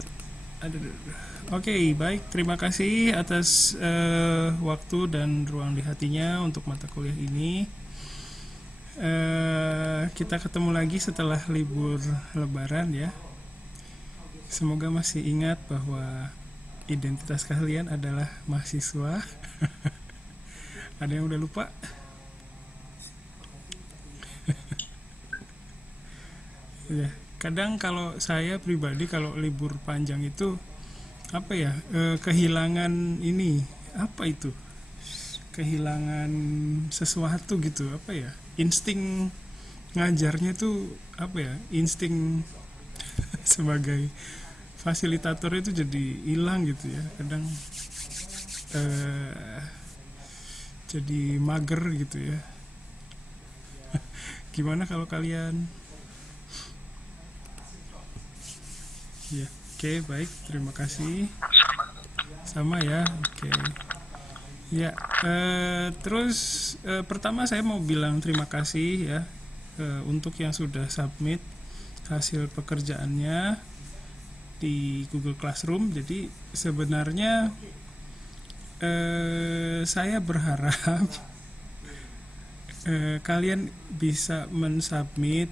sebentar. Aduh. Oke, baik. Terima kasih atas waktu dan ruang di hatinya untuk mata kuliah ini. Kita ketemu lagi setelah libur Lebaran ya. Semoga masih ingat bahwa identitas kalian adalah mahasiswa. Ada yang udah lupa? Ya, kadang kalau saya pribadi kalau libur panjang itu apa ya, kehilangan ini, apa itu, kehilangan sesuatu gitu, apa ya, insting ngajarnya tuh apa ya, insting sebagai fasilitator itu jadi hilang gitu ya, kadang eh, jadi mager gitu ya. Gimana kalau kalian? Ya, oke, baik, terima kasih. Sama ya, oke. Ya, terus pertama saya mau bilang terima kasih ya untuk yang sudah submit hasil pekerjaannya di Google Classroom. Jadi sebenarnya saya berharap kalian bisa mensubmit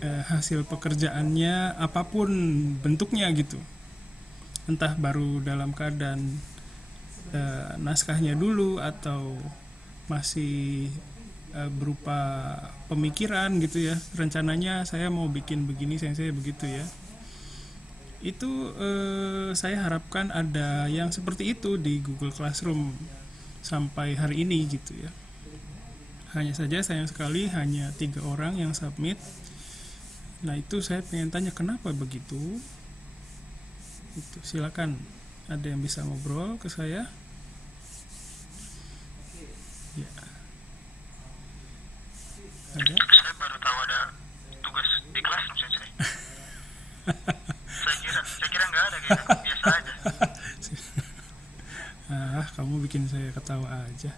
hasil pekerjaannya apapun bentuknya gitu, entah baru dalam keadaan naskahnya dulu atau masih berupa pemikiran gitu ya. Rencananya saya mau bikin begini, saya begitu ya. Itu saya harapkan ada yang seperti itu di Google Classroom sampai hari ini gitu ya. Hanya saja sayang sekali hanya 3 orang yang submit. Nah itu saya pengen tanya kenapa begitu. Itu silakan, ada yang bisa ngobrol ke saya ya. Ada? Saya baru tahu ada tugas di kelas saya. Saya kira nggak ada, kayak biasa aja. Kamu bikin saya ketawa aja.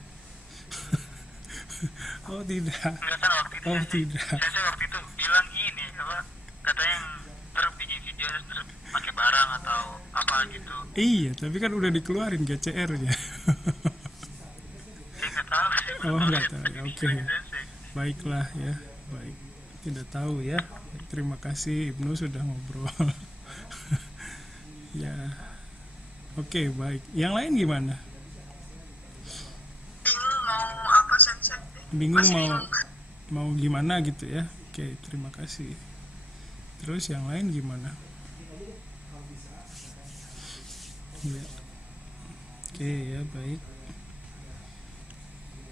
Oh tidak. Nggak kan waktu itu. Oh tidak. Saya waktu itu bilang ini apa, katanya terus bikin video terus pakai barang atau apa gitu. Iya, tapi kan udah dikeluarin GCR-nya. Saya nggak tahu. Oh nggak tahu ya, oke. Baiklah ya, baik. Tidak tahu ya. Terima kasih Ibnu sudah ngobrol. Ya, oke, baik. Yang lain gimana? Bingung mau apa sensei? Bingung mau gimana gitu ya? Oke, terima kasih. Terus yang lain gimana? Ya. Oke ya, baik.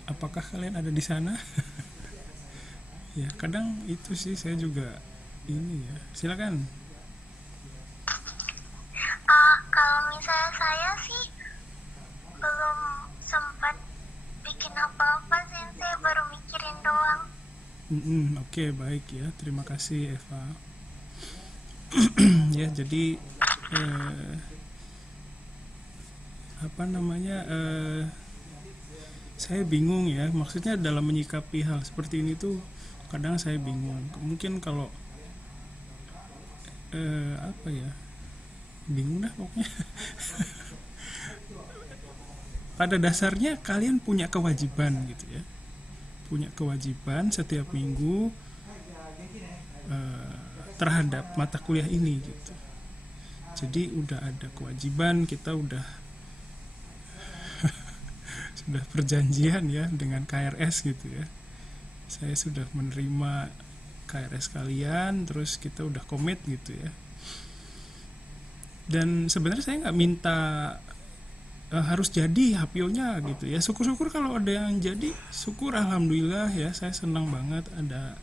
Apakah kalian ada di sana? Ya, kadang itu sih saya juga ini ya. Silakan. Kalau misalnya saya sih belum sempat bikin apa-apa, saya baru mikirin doang. Oke, baik ya. Terima kasih Eva. Ya, jadi apa namanya? Saya bingung ya. Maksudnya dalam menyikapi hal seperti ini tuh kadang saya bingung. Mungkin kalau apa ya? Bingung dah pokoknya. Pada dasarnya kalian punya kewajiban gitu ya. Punya kewajiban setiap minggu terhadap mata kuliah ini gitu. Jadi udah ada kewajiban, kita udah sudah perjanjian ya dengan KRS gitu ya. Saya sudah menerima KRS kalian, terus kita udah komit gitu ya. Dan sebenarnya saya nggak minta harus jadi HPO-nya gitu ya. Syukur-syukur kalau ada yang jadi, syukur alhamdulillah ya. Saya senang banget ada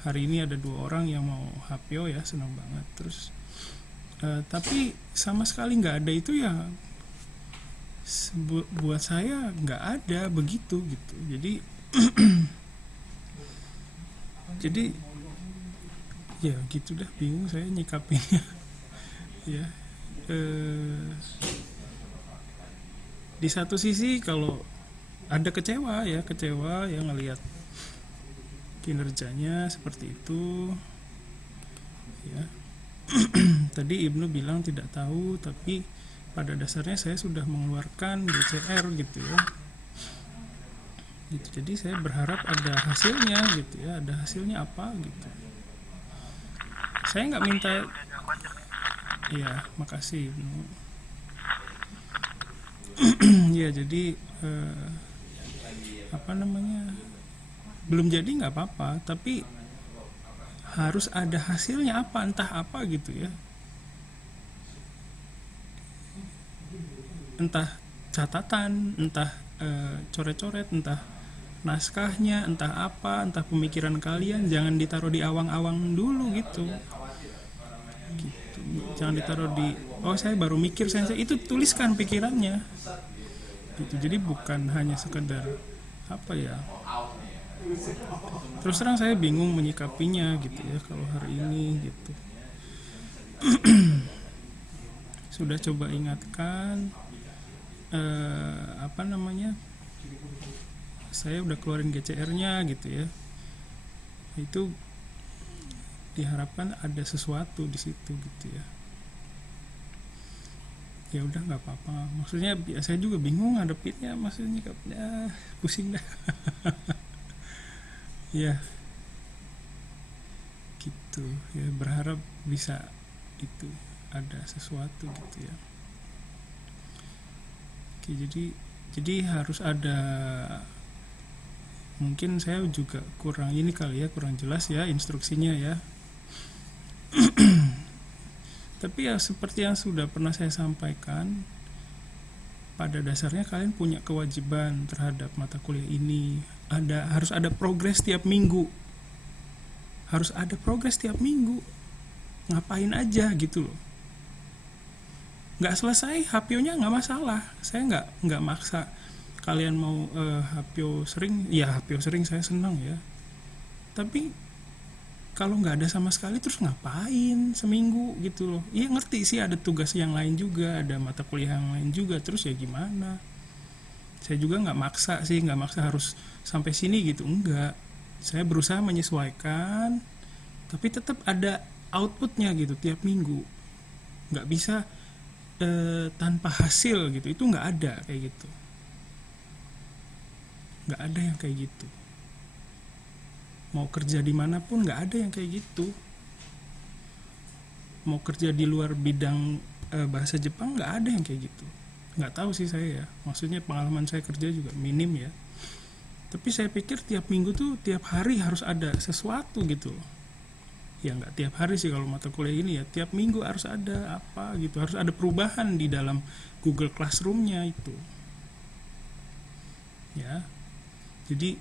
hari ini ada 2 orang yang mau HPO ya, senang banget. Terus tapi sama sekali nggak ada itu ya. Buat saya nggak ada begitu gitu. Jadi ya gitu dah, bingung saya nyikapinnya. Ya. Di satu sisi kalau ada kecewa ya ngelihat kinerjanya seperti itu ya. tadi Ibnu bilang tidak tahu, tapi pada dasarnya saya sudah mengeluarkan GCR gitu ya. Gitu. Jadi saya berharap ada hasilnya gitu ya, ada hasilnya apa gitu. Saya nggak minta, Udah aku aja. ya makasih Ibnu. Ya jadi apa namanya, belum jadi nggak apa-apa, tapi harus ada hasilnya apa, entah apa gitu ya, entah catatan, entah coret-coret, entah naskahnya, entah apa, entah pemikiran kalian, jangan ditaruh di awang-awang dulu gitu. Gitu. Jangan ditaruh di, oh saya baru mikir, saya itu tuliskan pikirannya gitu. Jadi bukan hanya sekedar apa ya, terus terang saya bingung menyikapinya gitu ya kalau hari ini gitu. Sudah coba ingatkan, apa namanya, saya udah keluarin GCR-nya gitu ya, itu diharapkan ada sesuatu di situ gitu ya. Ya udah nggak apa-apa, maksudnya saya juga bingung ngadepinnya, maksudnya pusing dah. Ya gitu ya, berharap bisa itu ada sesuatu gitu ya. Oke, jadi harus ada, mungkin saya juga kurang ini kali ya, kurang jelas ya instruksinya ya. Tapi ya seperti yang sudah pernah saya sampaikan, pada dasarnya kalian punya kewajiban terhadap mata kuliah ini. Harus ada progres tiap minggu. Harus ada progres tiap minggu. Ngapain aja gitu loh. Nggak selesai HPO-nya nggak masalah. Saya nggak maksa kalian mau HPO sering. Ya HPO sering saya senang ya. Tapi kalau nggak ada sama sekali terus ngapain seminggu gitu loh. Iya ngerti sih ada tugas yang lain juga, ada mata kuliah yang lain juga, terus ya gimana. Saya juga nggak maksa harus sampai sini gitu, enggak. Saya berusaha menyesuaikan, tapi tetap ada outputnya gitu tiap minggu. Nggak bisa tanpa hasil gitu, itu nggak ada kayak gitu. Nggak ada yang kayak gitu. Mau kerja dimanapun nggak ada yang kayak gitu. Mau kerja di luar bidang bahasa Jepang nggak ada yang kayak gitu. Nggak tahu sih saya ya, maksudnya pengalaman saya kerja juga minim ya. Tapi saya pikir tiap minggu tuh, tiap hari harus ada sesuatu gitu. Ya nggak tiap hari sih kalau mata kuliah ini ya, tiap minggu harus ada apa gitu, harus ada perubahan di dalam Google Classroom-nya itu. Ya, jadi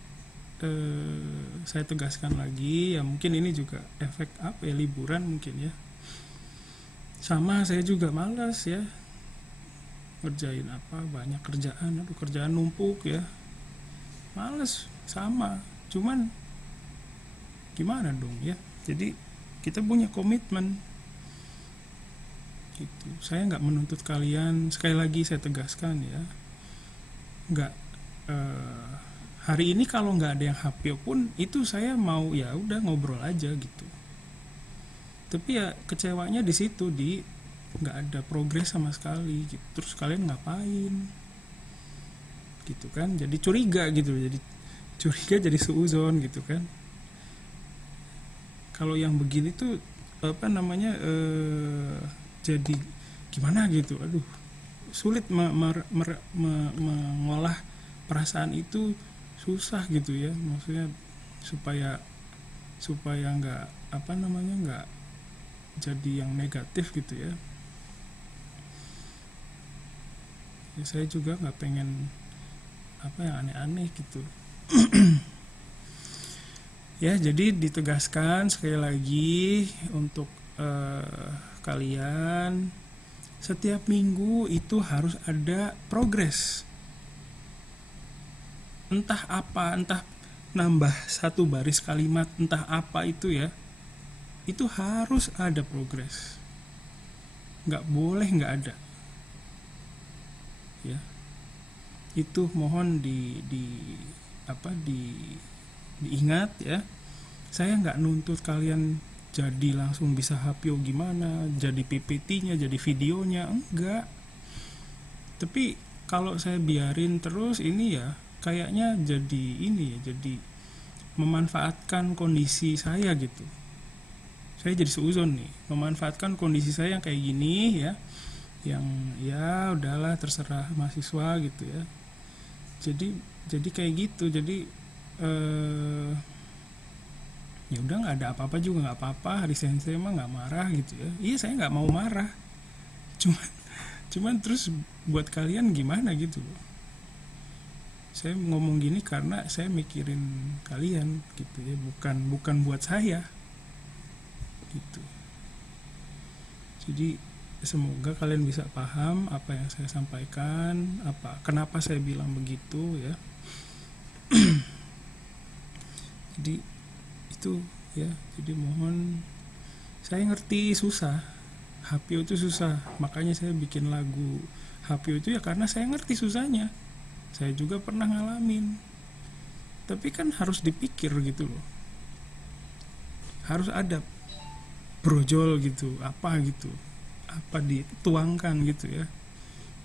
saya tegaskan lagi ya, mungkin ini juga efek apa ya, liburan mungkin ya. Sama saya juga malas ya ngerjain apa, banyak kerjaan, kerjaan numpuk ya, males sama. Cuman gimana dong ya, jadi kita punya komitmen gitu. Saya nggak menuntut kalian, sekali lagi saya tegaskan ya, nggak hari ini kalau nggak ada yang HPO pun itu saya mau ya udah ngobrol aja gitu. Tapi ya kecewanya di situ, di nggak ada progres sama sekali gitu. Terus kalian ngapain gitu kan, jadi curiga gitu, jadi suuzon gitu kan. Kalau yang begini tuh apa namanya, jadi gimana gitu, aduh sulit mengolah perasaan itu, susah gitu ya, maksudnya supaya nggak apa namanya, nggak jadi yang negatif gitu ya. Ya saya juga nggak pengen apa yang aneh-aneh gitu. Ya jadi ditegaskan sekali lagi untuk kalian, setiap minggu itu harus ada progres. Entah apa, entah nambah satu baris kalimat, entah apa itu ya, itu harus ada progres. Nggak boleh nggak ada. Ya, itu mohon diingat ya. Saya nggak nuntut kalian jadi langsung bisa hapio gimana, jadi PPT-nya, jadi videonya, enggak. Tapi kalau saya biarin terus ini ya kayaknya jadi ini ya, jadi memanfaatkan kondisi saya gitu. Saya jadi seuzon nih, memanfaatkan kondisi saya yang kayak gini ya, yang ya udahlah terserah mahasiswa gitu ya. Jadi kayak gitu, jadi ya udah nggak ada apa-apa juga, nggak apa-apa, hari sensei mah nggak marah gitu ya. Iya saya nggak mau marah, cuman terus buat kalian gimana gitu. Saya ngomong gini karena saya mikirin kalian gitu ya, bukan buat saya gitu. Jadi semoga kalian bisa paham apa yang saya sampaikan, kenapa saya bilang begitu ya. Jadi itu ya, jadi mohon, saya ngerti susah, hapio itu susah, makanya saya bikin lagu hapio itu ya karena saya ngerti susahnya. Saya juga pernah ngalamin, tapi kan harus dipikir gitu loh, harus ada brojol gitu, apa dituangkan gitu ya.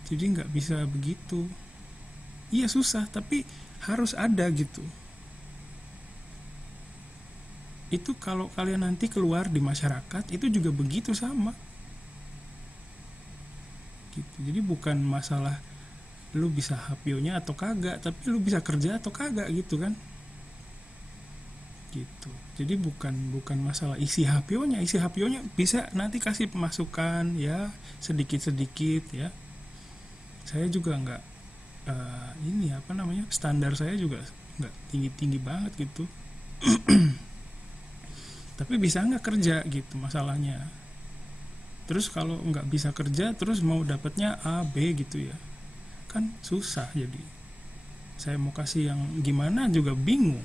Jadi nggak bisa begitu. Iya susah, tapi harus ada gitu. Itu kalau kalian nanti keluar di masyarakat itu juga begitu sama gitu. Jadi bukan masalah lu bisa hapionya atau kagak, tapi lu bisa kerja atau kagak gitu kan, gitu. Jadi bukan masalah isi hapionya bisa nanti kasih pemasukan ya sedikit ya. Saya juga nggak standar saya juga nggak tinggi banget gitu. Tapi bisa nggak kerja gitu masalahnya. Terus kalau nggak bisa kerja terus mau dapatnya A B gitu ya, kan susah. Jadi saya mau kasih yang gimana juga bingung.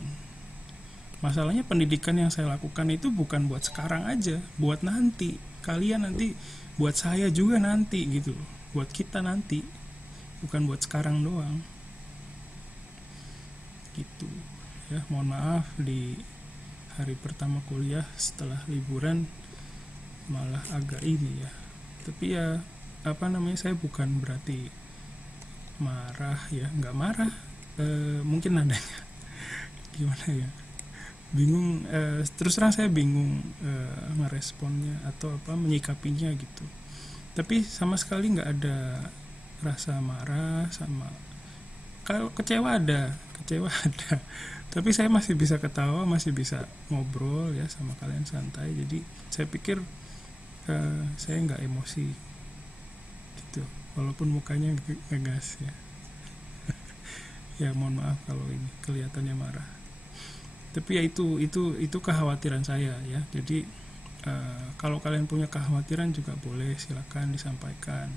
Masalahnya pendidikan yang saya lakukan itu bukan buat sekarang aja, buat nanti kalian, nanti buat saya juga nanti gitu, buat kita nanti, bukan buat sekarang doang gitu ya. Mohon maaf di hari pertama kuliah setelah liburan malah agak ini ya, tapi ya saya bukan berarti marah ya, nggak marah, mungkin nadanya gimana ya, bingung, terus terang saya bingung meresponnya atau menyikapinya gitu. Tapi sama sekali nggak ada rasa marah, sama kalau kecewa ada tapi saya masih bisa ketawa, masih bisa ngobrol ya sama kalian santai. Jadi saya pikir saya nggak emosi gitu, walaupun mukanya ngegas ya. Ya mohon maaf kalau ini kelihatannya marah, tapi ya itu kekhawatiran saya ya. Jadi kalau kalian punya kekhawatiran juga boleh, silakan disampaikan.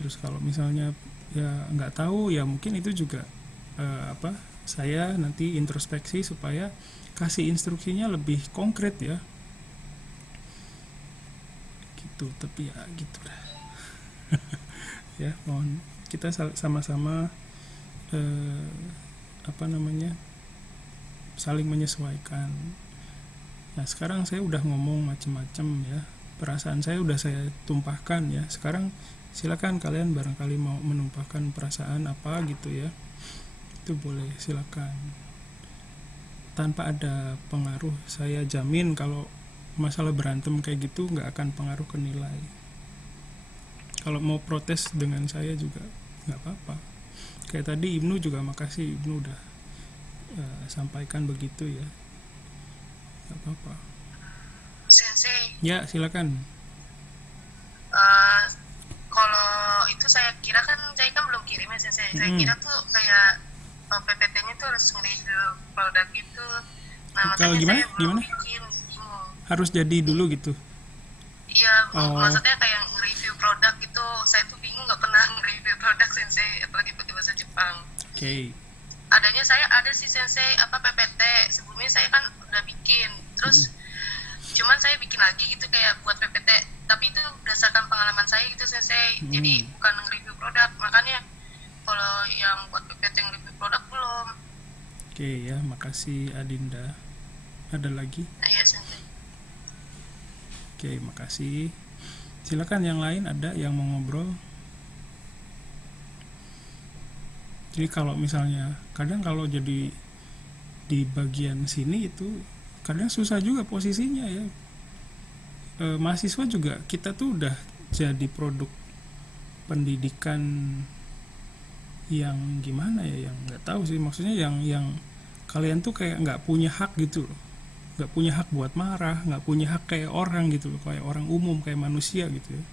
Terus kalau misalnya ya nggak tahu ya, mungkin itu juga saya nanti introspeksi supaya kasih instruksinya lebih konkret ya gitu. Tapi ya gitu dah. Ya mohon kita sama-sama saling menyesuaikan. Nah sekarang saya udah ngomong macem-macem ya, perasaan saya udah saya tumpahkan ya. Sekarang silakan kalian barangkali mau menumpahkan perasaan apa gitu ya, itu boleh, silakan, tanpa ada pengaruh. Saya jamin kalau masalah berantem kayak gitu nggak akan pengaruh ke nilai. Kalau mau protes dengan saya juga nggak apa-apa. Kayak tadi Ibnu juga makasih, Ibnu udah sampaikan begitu ya, nggak apa-apa. Sensei, Ya silakan. kalau itu saya kira kan belum kirim ya Sensei. Saya kira tuh kayak PPT-nya tuh harus nge-review produk gitu. Nah Kalau makanya gimana? bikin bingung. Harus jadi dulu gitu. Iya, Oh. maksudnya kayak nge-review produk gitu. Saya tuh bingung, nggak pernah nge-review produk Sensei, apalagi pakai bahasa Jepang. Oke. Adanya saya ada sih Sensei PPT. Sebelumnya saya kan udah bikin. Terus cuman saya bikin lagi gitu kayak buat PPT, tapi itu berdasarkan pengalaman saya gitu Sensei. Jadi bukan nge-review produk. Makanya kalau yang buat PPT nge-review produk belum. Oke ya, makasih Adinda. Ada lagi? Nah, iya Sensei. Oke, makasih. Silakan yang lain, ada yang mau ngobrol. Jadi kalau misalnya kadang kalau jadi di bagian sini itu kadang susah juga posisinya ya. Mahasiswa juga kita tuh udah jadi produk pendidikan yang gimana ya, yang nggak tahu sih, maksudnya yang kalian tuh kayak nggak punya hak gitu loh, nggak punya hak buat marah, nggak punya hak kayak orang gitu loh, kayak orang umum, kayak manusia gitu ya.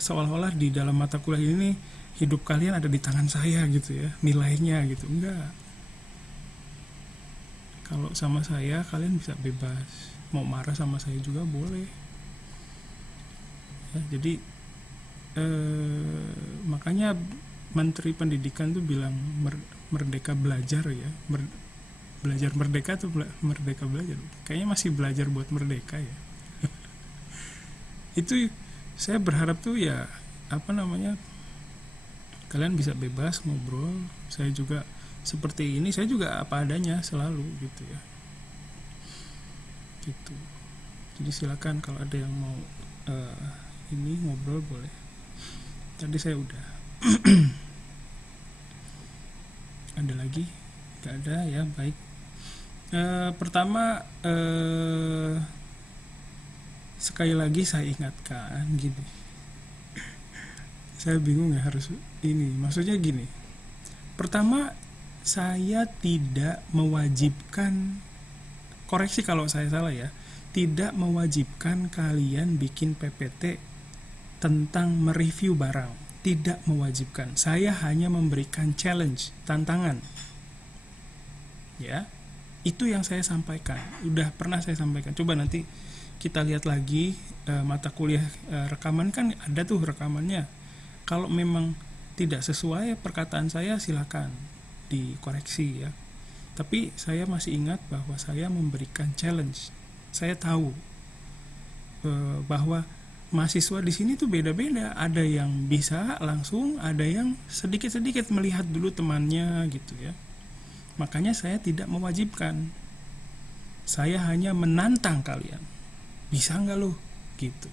Seolah-olah di dalam mata kuliah ini hidup kalian ada di tangan saya gitu ya, nilainya gitu. Enggak, kalau sama saya kalian bisa bebas, mau marah sama saya juga boleh ya. Jadi makanya Menteri Pendidikan tuh bilang merdeka belajar ya, belajar merdeka tuh merdeka belajar, kayaknya masih belajar buat merdeka ya. Itu saya berharap tuh ya, apa namanya, kalian bisa bebas ngobrol. Saya juga seperti ini, saya juga apa adanya selalu gitu ya, gitu. Jadi silakan kalau ada yang mau ini ngobrol boleh. Tadi saya udah. Ada lagi? Gak ada ya, baik. Pertama sekali lagi saya ingatkan gini, saya bingung ya harus ini, maksudnya gini. Pertama, saya tidak mewajibkan, koreksi kalau saya salah ya, tidak mewajibkan kalian bikin PPT tentang mereview barang, tidak mewajibkan. Saya hanya memberikan challenge, tantangan ya. Itu yang saya sampaikan, udah pernah saya sampaikan. Coba nanti kita lihat lagi mata kuliah rekaman, kan ada tuh rekamannya. Kalau memang tidak sesuai perkataan saya, silakan dikoreksi ya. Tapi saya masih ingat bahwa saya memberikan challenge. Saya tahu bahwa mahasiswa di sini tuh beda-beda. Ada yang bisa langsung, ada yang sedikit-sedikit melihat dulu temannya gitu ya. Makanya saya tidak mewajibkan. Saya hanya menantang kalian. Bisa nggak lo? Gitu.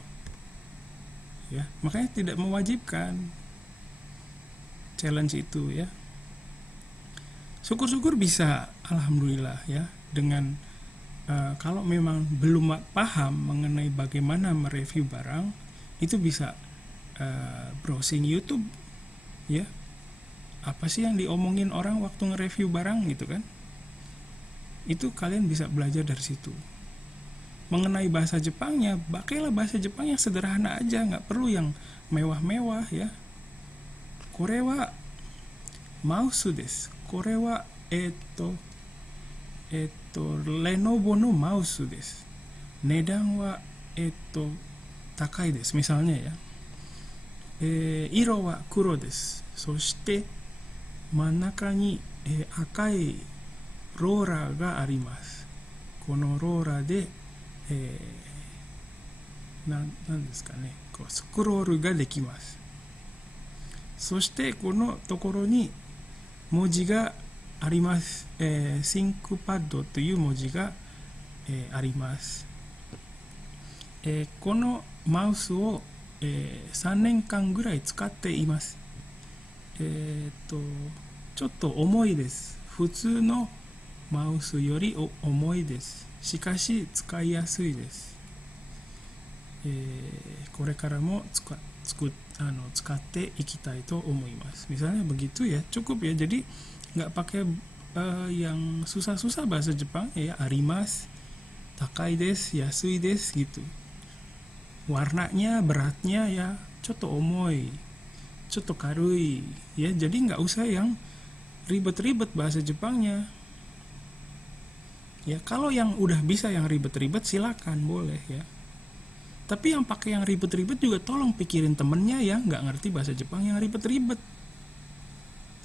Ya, makanya tidak mewajibkan challenge itu ya. Syukur-syukur bisa, alhamdulillah ya. Dengan kalau memang belum paham mengenai bagaimana mereview barang, itu bisa browsing YouTube ya. Apa sih yang diomongin orang waktu nge-review barang gitu kan? Itu kalian bisa belajar dari situ. Mengenai bahasa Jepangnya, pakailah bahasa Jepang yang sederhana aja, nggak perlu yang mewah-mewah ya. Kore wa mouse desu. Kore wa Lenovo no mouse desu. Nedan wa takai desu misalnya ya. Iro wa kuro desu. Soshite manaka ni akai roller ga arimasu. Kono roller deなんですかね、こうスクロールができます。そしてこのところに文字があります。シンクパッドという文字が、あります。このマウスを、3年間ぐらい使っています。ちょっと重いです。普通のマウスより重いです。しかし使いやすいです。これからも使っていきたいと思います。Misalnya begitu ya, cukup ya. Jadi nggak pakai yang susah-susah bahasa Jepang ya. Arimas, takai desu, yasui desu gitu. Warnanya, beratnya ya, choto omoi, choto karui ya. Jadi nggak usah yang ribet-ribet bahasa Jepangnya. Ya, kalau yang udah bisa yang ribet-ribet silakan, boleh ya. Tapi yang pakai yang ribet-ribet juga tolong pikirin temennya ya, nggak ngerti bahasa Jepang yang ribet-ribet.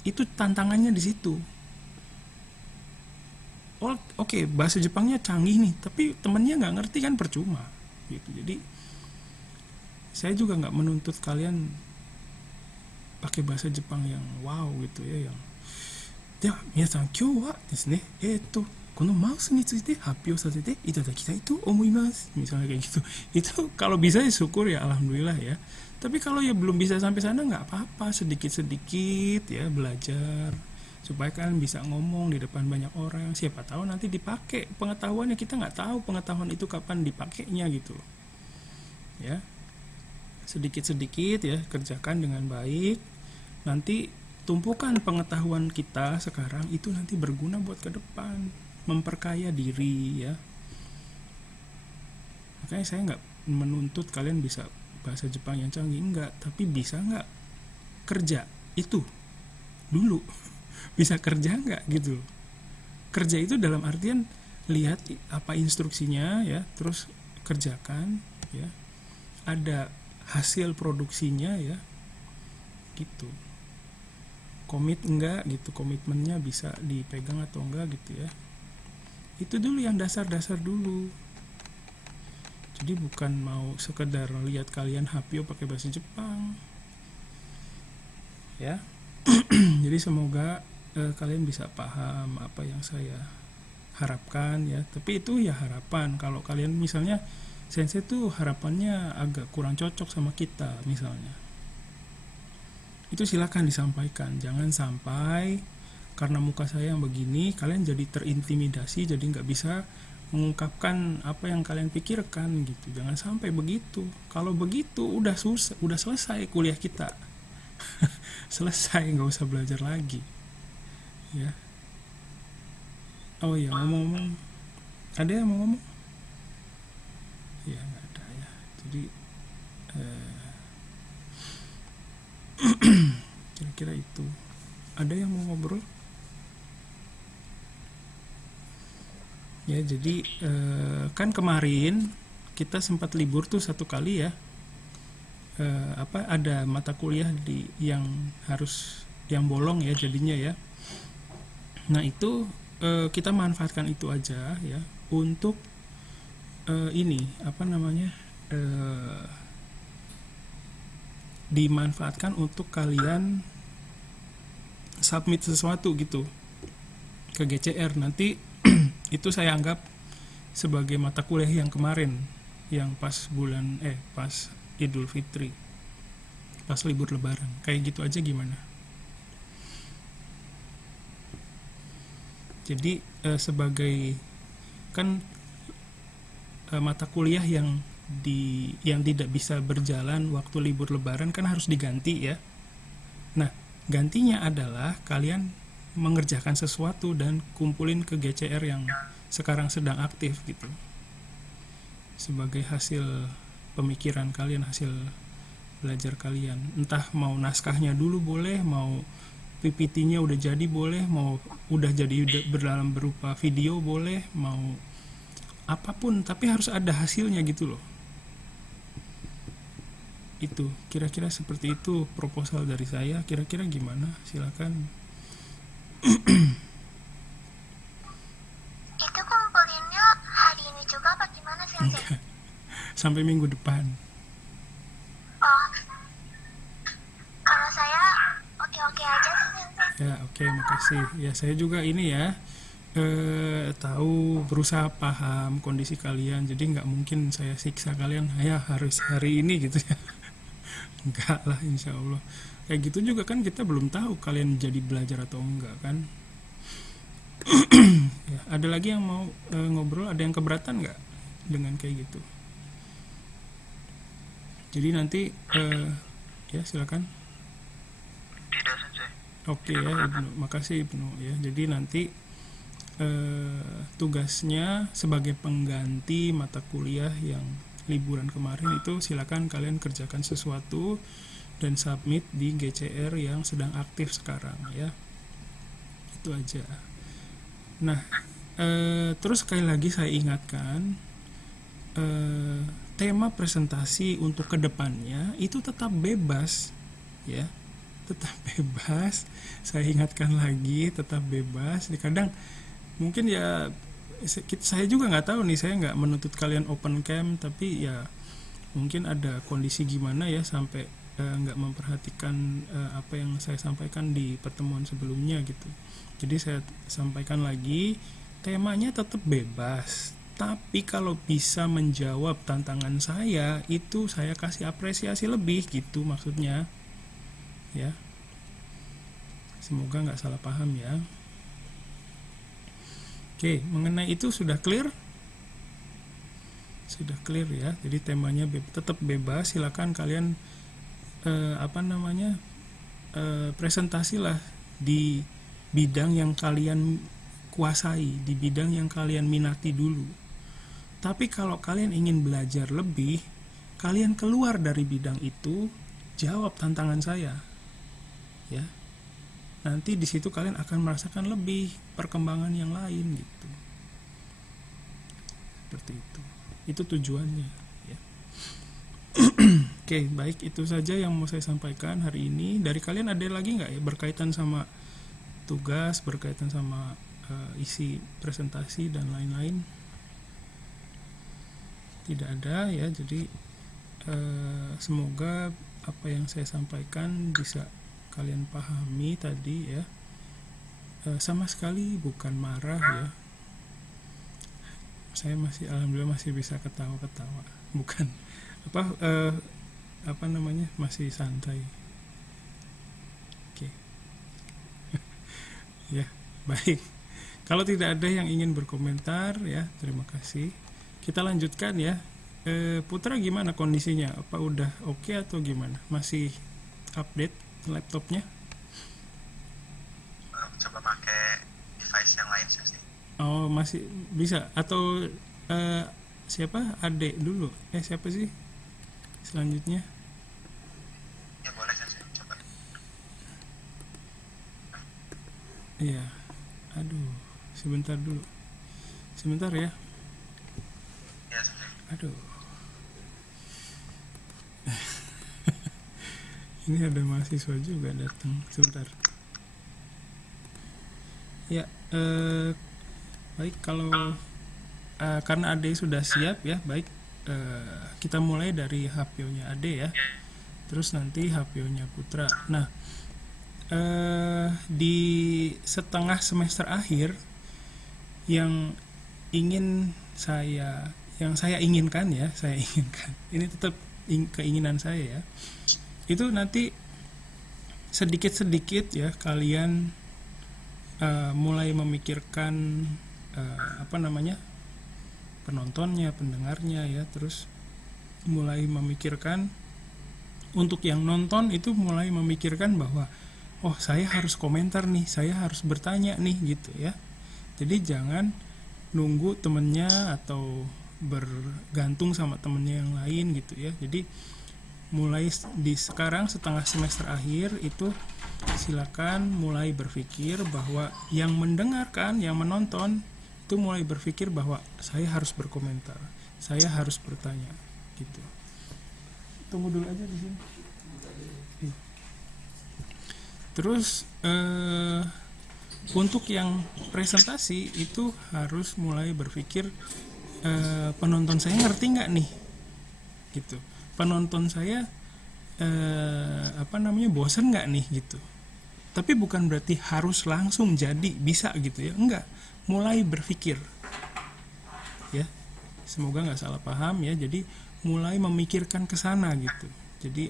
Itu tantangannya di situ. Oke, bahasa Jepangnya canggih nih, tapi temennya nggak ngerti kan percuma. Gitu. Jadi saya juga nggak menuntut kalian pakai bahasa Jepang yang wow gitu ya, yang ya, minasan kyou wa desu ne, kono mouse ni tsuite happyo sasete itadakitai to omoimasu, misalnya kayak gitu. Itu kalau bisa ya syukur ya, alhamdulillah ya. Tapi kalau ya belum bisa sampai sana nggak apa-apa, sedikit-sedikit ya belajar supaya kalian bisa ngomong di depan banyak orang. Siapa tahu nanti dipakai pengetahuannya, kita nggak tahu pengetahuan itu kapan dipakainya gitu loh. Ya, sedikit-sedikit ya kerjakan dengan baik. Nanti tumpukan pengetahuan kita sekarang itu nanti berguna buat ke depan, memperkaya diri ya. Makanya saya nggak menuntut kalian bisa bahasa Jepang yang canggih, enggak, tapi bisa nggak kerja itu dulu. Bisa kerja nggak gitu. Kerja itu dalam artian lihat apa instruksinya ya, terus kerjakan ya, ada hasil produksinya ya gitu. Komit enggak gitu, komitmennya bisa dipegang atau enggak gitu ya. Itu dulu yang dasar-dasar dulu. Jadi bukan mau sekedar lihat kalian hapyo pakai bahasa Jepang ya. Jadi semoga kalian bisa paham apa yang saya harapkan ya. Tapi itu ya harapan. Kalau kalian misalnya sensei tuh harapannya agak kurang cocok sama kita misalnya, itu silakan disampaikan. Jangan sampai karena muka saya yang begini kalian jadi terintimidasi, jadi nggak bisa mengungkapkan apa yang kalian pikirkan gitu. Jangan sampai begitu. Kalau begitu udah susah, udah selesai kuliah kita. Selesai, nggak usah belajar lagi ya. Oh iya, ngomong-ngomong, ada yang mau ngomong? Ya nggak ada ya. Jadi kira-kira itu. Ada yang mau ngobrol? Ya, jadi kan kemarin kita sempat libur tuh 1 kali ya. Ada mata kuliah yang bolong ya jadinya ya. Nah, itu kita manfaatkan itu aja ya untuk dimanfaatkan untuk kalian submit sesuatu gitu ke GCR. Nanti itu saya anggap sebagai mata kuliah yang kemarin, yang pas Idul Fitri, pas libur Lebaran. Kayak gitu aja gimana? Jadi sebagai kan mata kuliah yang tidak bisa berjalan waktu libur Lebaran kan harus diganti ya. Nah, gantinya adalah kalian mengerjakan sesuatu dan kumpulin ke GCR yang sekarang sedang aktif gitu. Sebagai hasil pemikiran kalian, hasil belajar kalian. Entah mau naskahnya dulu boleh, mau PPT-nya udah jadi boleh, mau udah jadi berdalam berupa video boleh, mau apapun, tapi harus ada hasilnya gitu loh. Itu kira-kira seperti itu proposal dari saya. Kira-kira gimana? Silakan. Itu kumpulinnya hari ini juga apa gimana sih? Sampai minggu depan. Oh, kalau saya oke-oke aja sih Sensei. Ya, oke, makasih. Ya, saya juga ini ya tahu, berusaha paham kondisi kalian. Jadi nggak mungkin saya siksa kalian ya harus hari ini gitu ya. Enggak lah, insya Allah. Kayak gitu juga kan kita belum tahu kalian jadi belajar atau enggak kan. Ya, ada lagi yang mau ngobrol? Ada yang keberatan nggak dengan kayak gitu? Jadi nanti ya silakan. Tidak sensei. Oke ya Ibnu, makasih Ibnu ya. Jadi nanti tugasnya sebagai pengganti mata kuliah yang liburan kemarin itu silakan kalian kerjakan sesuatu dan submit di GCR yang sedang aktif sekarang ya. Itu aja. Nah, terus sekali lagi saya ingatkan, tema presentasi untuk kedepannya itu tetap bebas ya, tetap bebas. Saya ingatkan lagi, tetap bebas. Kadang mungkin ya saya juga nggak tahu nih, saya nggak menuntut kalian open cam, tapi ya mungkin ada kondisi gimana ya sampai nggak memperhatikan apa yang saya sampaikan di pertemuan sebelumnya gitu. Jadi saya sampaikan lagi, temanya tetap bebas, tapi kalau bisa menjawab tantangan saya, itu saya kasih apresiasi lebih gitu maksudnya, ya. Semoga nggak salah paham ya. Oke, mengenai itu sudah clear? Sudah clear ya. Jadi temanya tetap bebas, silakan kalian presentasilah di bidang yang kalian kuasai, di bidang yang kalian minati dulu. Tapi kalau kalian ingin belajar lebih, kalian keluar dari bidang itu, jawab tantangan saya. Ya. Nanti di situ kalian akan merasakan lebih perkembangan yang lain gitu. Seperti itu. Itu tujuannya, ya. Oke, baik, itu saja yang mau saya sampaikan hari ini. Dari kalian ada lagi nggak ya berkaitan sama tugas, berkaitan sama isi presentasi dan lain-lain? Tidak ada ya. Jadi semoga apa yang saya sampaikan bisa kalian pahami tadi ya. Sama sekali bukan marah ya. Saya masih alhamdulillah masih bisa ketawa-ketawa. Bukan masih santai. Oke. Ya, baik. Kalau tidak ada yang ingin berkomentar ya, terima kasih. Kita lanjutkan ya. Putra gimana kondisinya? Apa udah oke atau gimana? Masih update laptopnya? Coba pakai device yang lain sih. Oh, masih bisa atau siapa? Adek dulu. Siapa sih? Selanjutnya? Ya boleh sih, coba. Iya. Aduh, sebentar dulu. Sebentar ya. Ya sih. Aduh. Ini ada mahasiswa juga datang. Sebentar. Ya, baik kalau karena Ade sudah siap ya, baik kita mulai dari HPO-nya Ade ya. Terus nanti HPO-nya Putra. Nah, di setengah semester akhir yang saya inginkan ya, ini tetap keinginan saya ya, itu nanti sedikit-sedikit ya kalian mulai memikirkan penontonnya, pendengarnya ya, terus mulai memikirkan untuk yang nonton itu mulai memikirkan bahwa oh saya harus komentar nih, saya harus bertanya nih gitu ya. Jadi jangan nunggu temennya atau bergantung sama temennya yang lain gitu ya. Jadi mulai di sekarang setengah semester akhir itu silakan mulai berpikir bahwa yang mendengarkan, yang menonton itu mulai berpikir bahwa saya harus berkomentar, saya harus bertanya gitu. Tunggu dulu aja di sini. Terus untuk yang presentasi itu harus mulai berpikir penonton saya ngerti nggak nih, gitu. Penonton saya bosan nggak nih gitu. Tapi bukan berarti harus langsung jadi bisa gitu ya, enggak. Mulai berpikir, ya. Semoga nggak salah paham ya. Jadi mulai memikirkan ke sana gitu. Jadi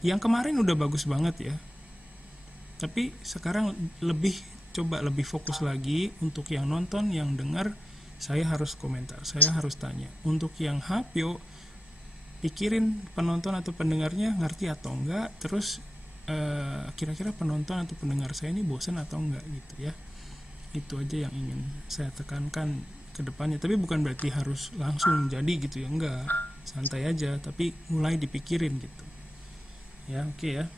yang kemarin udah bagus banget ya. Tapi sekarang coba lebih fokus lagi untuk yang nonton, yang dengar, saya harus komentar, saya harus tanya. Untuk yang HPO, pikirin penonton atau pendengarnya ngerti atau enggak, terus kira-kira penonton atau pendengar saya ini bosan atau enggak gitu ya. Itu aja yang ingin saya tekankan ke depannya. Tapi bukan berarti harus langsung jadi gitu ya, enggak. Santai aja, tapi mulai dipikirin gitu. Ya, oke ya.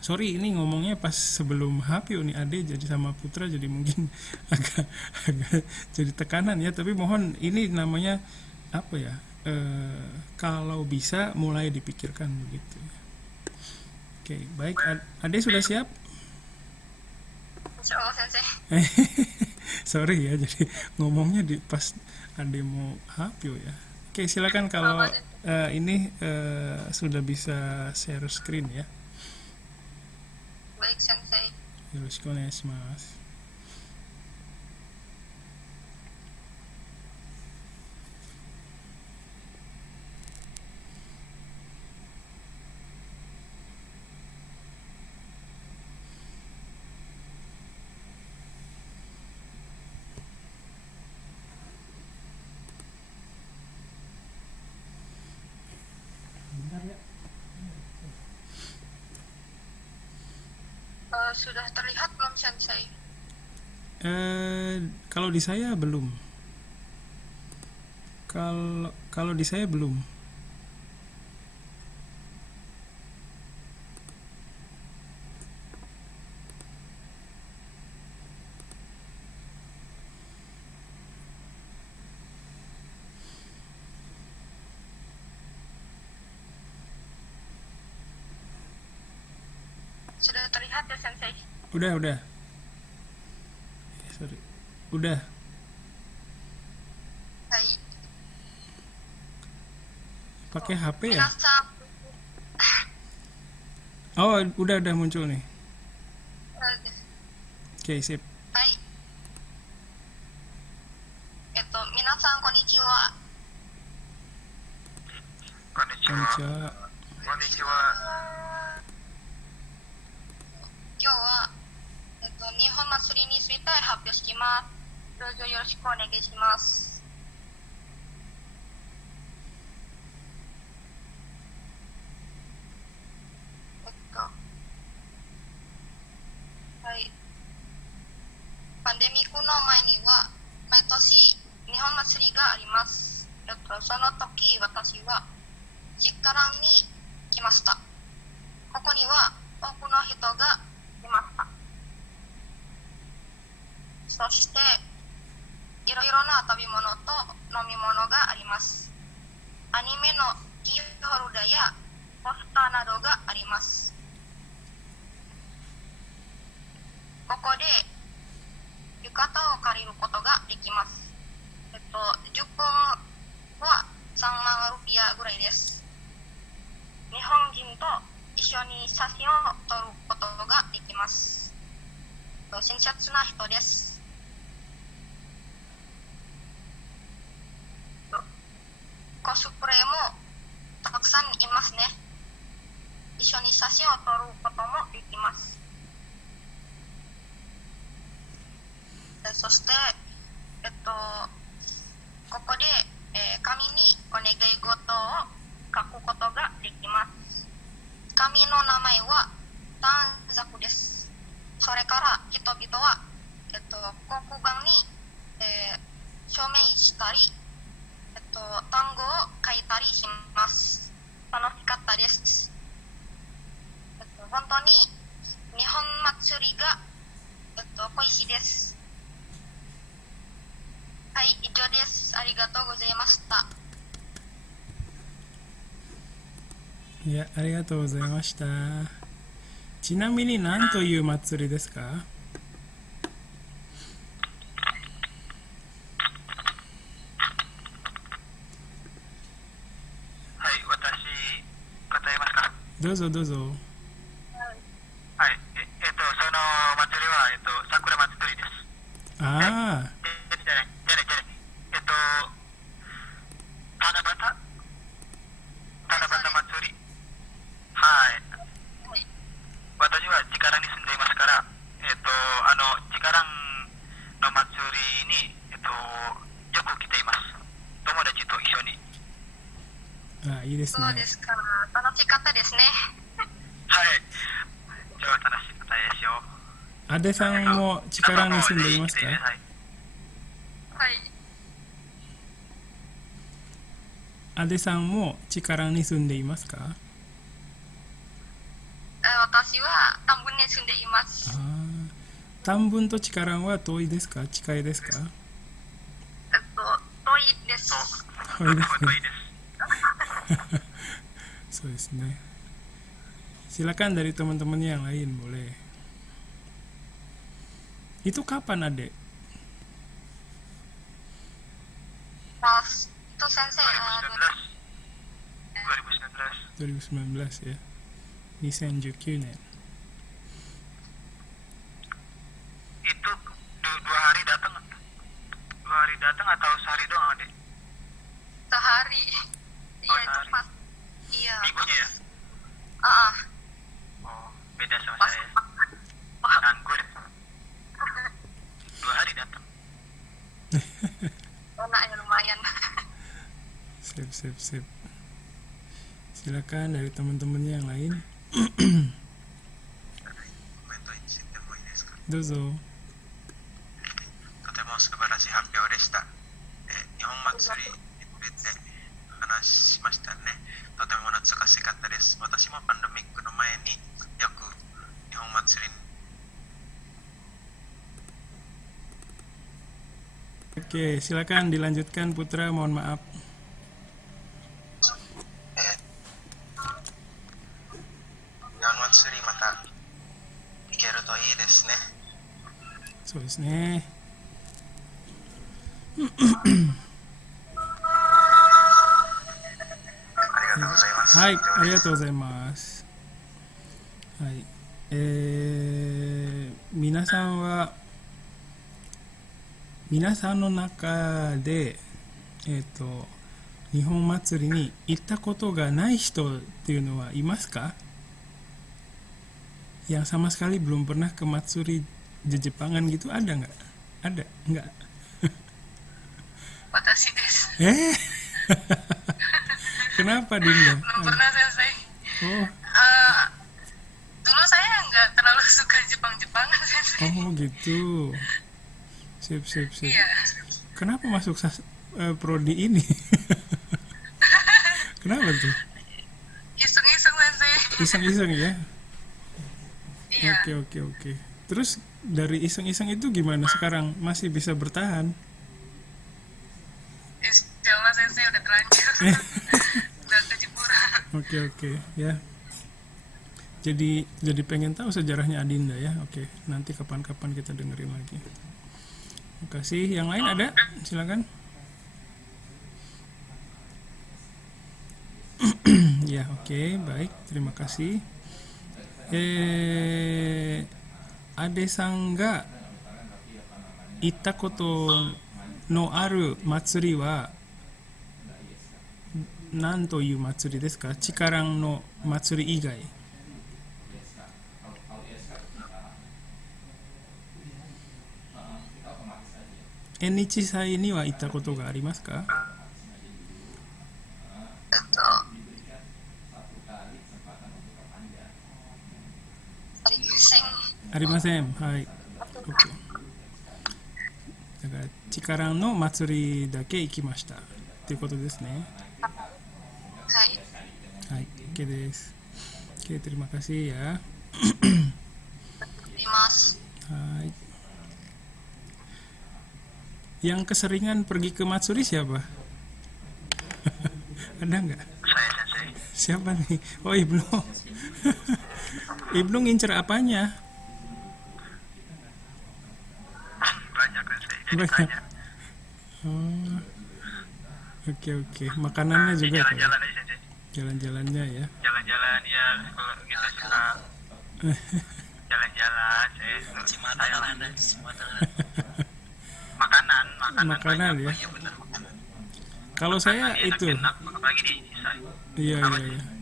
Sorry ini ngomongnya pas sebelum HPO nih Ade jadi sama Putra, jadi mungkin agak jadi tekanan ya, tapi mohon ini namanya apa ya, kalau bisa mulai dipikirkan begitu. Oke, baik. Ade sudah siap? Insya Allah sensei. Sorry ya, jadi ngomongnya di pas Ade mau HPO ya. Oke, silakan kalau ini sudah bisa share screen ya. Baik sensei. よろしくお願いします。Sudah terlihat belum sensei? Kalau di saya belum. Kalau di saya belum. Sudah terlihat ya sensei? Udah. Sorry. Udah. Baik. Pakai HP ya? Minasan, Oh, udah muncul nih. Oke, sip. はい。皆さんこんにちは。こんにちは。 Konnichiwa. こんにちは。今日は日本祭りについて発表します。どうぞよろしくお願いします。はい。パンデミックの前には毎年日本祭りがあります。その時私は実家に来ました。ここには多くの人がいました。そしていろいろな食べ物と飲み物があります。アニメのキーホルダーやポスターなどがあります。ここで浴衣を借りることができます。10分は3万ルピアぐらいです。日本人と一緒に写真を撮ることができます。親切な人です。コスプレもたくさんいますね。一緒に写真を撮ることもできます。そして、ここで、紙にお願い事を書くことができます。紙の名前は短冊です。それから人々は、黒板に、署名したり、単語を書いたりします。楽しかったです。本当に日本祭りが、恋しいです。はい、以上です。ありがとうございました。いや、ありがとうございました。ちなみに何という祭りですか？はい、私、答えますか？どうぞ。はい、その祭りは、桜祭りです。ああ、七夕祭り。はい。私は力に住んでいますから、力の祭りに、よく来ています。友達と一緒に。あ、いいですね。そうですか。楽しかったですね。はい。超楽しかったですよ。アデさんも力に住んでいますか？はい。はい。アデさんも力に住んでいますか？私は田んぼに住んでいます。ああ、短文と力は遠いですか？近いですか？遠いです。遠いですね。遠いです。そうですね. Silakan dari teman-teman yang lain boleh. Itu kapan, Adek? Mas, itu sensei 2019 2019 ya. 2019 年. Itu dua hari datang atau sehari doang, Adek? sehari. Iya, itu sehari. pas. Iya. Minggunya ya? Oh, beda sama Pas. saya. Nganggur. 2 hari datang. Enak ya, lumayan. Sip. silakan dari teman-temannya yang lain. コメントに知ってもいいですか。 Dozo. とても素晴らしい発表でした。日本祭りについて話しましたね。とても懐かしかったです。私もパンデミックの前によく日本祭りに Oke, silakan dilanjutkan Putra, mohon maaf. 日本祭りまた行けるといいですね。そうですね。ありがとうございます。はい、以上ですありがとうございます。はい、皆さんは皆さんの中で日本祭りに行ったことがない人っていうのはいますか？Yang sama sekali belum pernah ke Matsuri Jepangan gitu ada nggak? Ada nggak? 私です。 Kenapa Dinda? Belum pernah sensei. Oh, Dulu saya nggak terlalu suka Jepang-Jepangan sensei. oh gitu. Sip. Iya. Kenapa masuk prodi ini? Kenapa tuh? Iseng-iseng sensei. Iseng-iseng ya? Iya. Oke. Terus dari iseng-iseng itu gimana sekarang? Masih bisa bertahan? Insya Allah sensei udah terlanjur. Udah kejemuran. Oke ya. Jadi pengen tahu sejarahnya Adinda ya. Oke, nanti kapan-kapan kita dengerin lagi. Makasih. Yang lain ada? Silakan. Ya, oke, baik. Terima kasih. Ade san ga itta koto no aru matsuri wa nan toいう祭りですか? Cikarang no matsuri igai. Enichi-sai ni wa itta koto ga arimasu ka? ありません。ありません。はい。OK。だからCikarangの祭りだけ行きましたということですね。はい。はい、OK です。OK, terima kasih ya. います。Hai. Yang keseringan pergi ke Matsuri siapa? Ada nggak? Saya sensei. Siapa nih? Oh, Ibnu. Ibnu ngincer apanya? Banyak sensei. Jadi Banyak. banyak. Oh. Oke. Makanannya juga kan? Jalan-jalan aja sensei. Jalan-jalannya ya. Jalan-jalan ya kalau kita suka jalan-jalan Makanan ya. Iya benar makanan. Kalau saya itu Enak, apalagi di Isai. iya.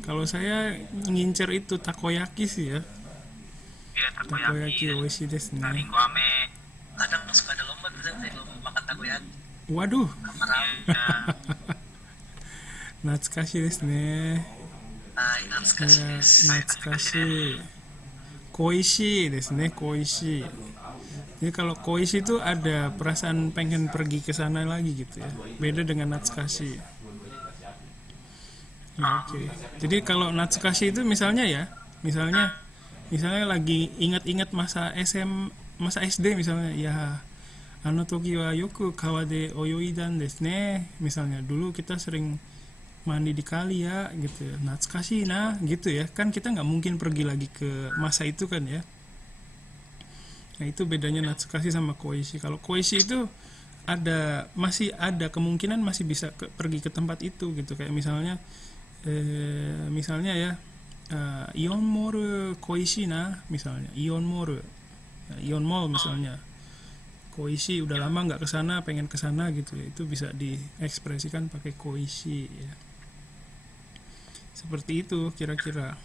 Kalau saya ngincer itu takoyaki sih ya. Iya Takoyaki takoyaki. oishi desu ne. Ringo ame. Kadang suka ada lomba tuh sensei lomba makan takoyaki. Waduh, Iya. natsukashi desu ne. Ya, natsukashi. Koishi desu ne, koishi. Jadi kalau koishi itu ada perasaan pengen pergi ke sana lagi gitu ya. Beda dengan natsukashi. Ya, oke. Jadi kalau natsukashi itu misalnya lagi ingat-ingat masa SD misalnya, ya toki wa yoku kawa de oyoidan desu ne. Misalnya dulu kita sering mandi di kali ya gitu ya. Natsukashi nah gitu ya. Kan kita nggak mungkin pergi lagi ke masa itu kan ya. Nah itu bedanya natsukashi sama koishi. Kalau koishi itu masih ada kemungkinan masih bisa pergi ke tempat itu gitu. Kayak misalnya ya Ion Mall koishi nah misalnya Ion Mall misalnya koishi udah lama nggak kesana pengen kesana gitu ya, itu bisa diekspresikan pakai koishi ya. Seperti itu kira-kira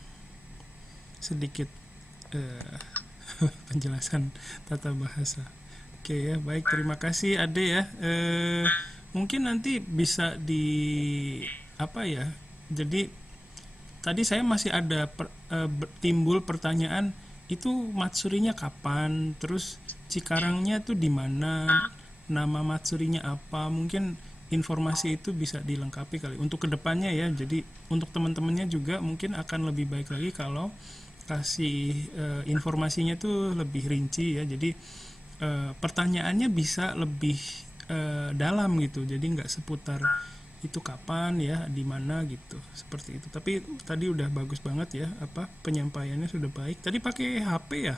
sedikit penjelasan tata bahasa. Oke ya, baik, terima kasih Ade ya. Mungkin nanti bisa di apa ya? Jadi tadi saya masih ada timbul pertanyaan, itu matsurinya kapan, terus Cikarangnya tuh di mana, nama matsurinya apa, mungkin informasi itu bisa dilengkapi kali untuk kedepannya ya. Jadi untuk teman-temannya juga mungkin akan lebih baik lagi kalau kasih informasinya tuh lebih rinci ya. Jadi pertanyaannya bisa lebih dalam gitu, jadi nggak seputar itu kapan ya, di mana gitu, seperti itu. Tapi tadi udah bagus banget ya, apa penyampaiannya sudah baik. Tadi pakai HP ya,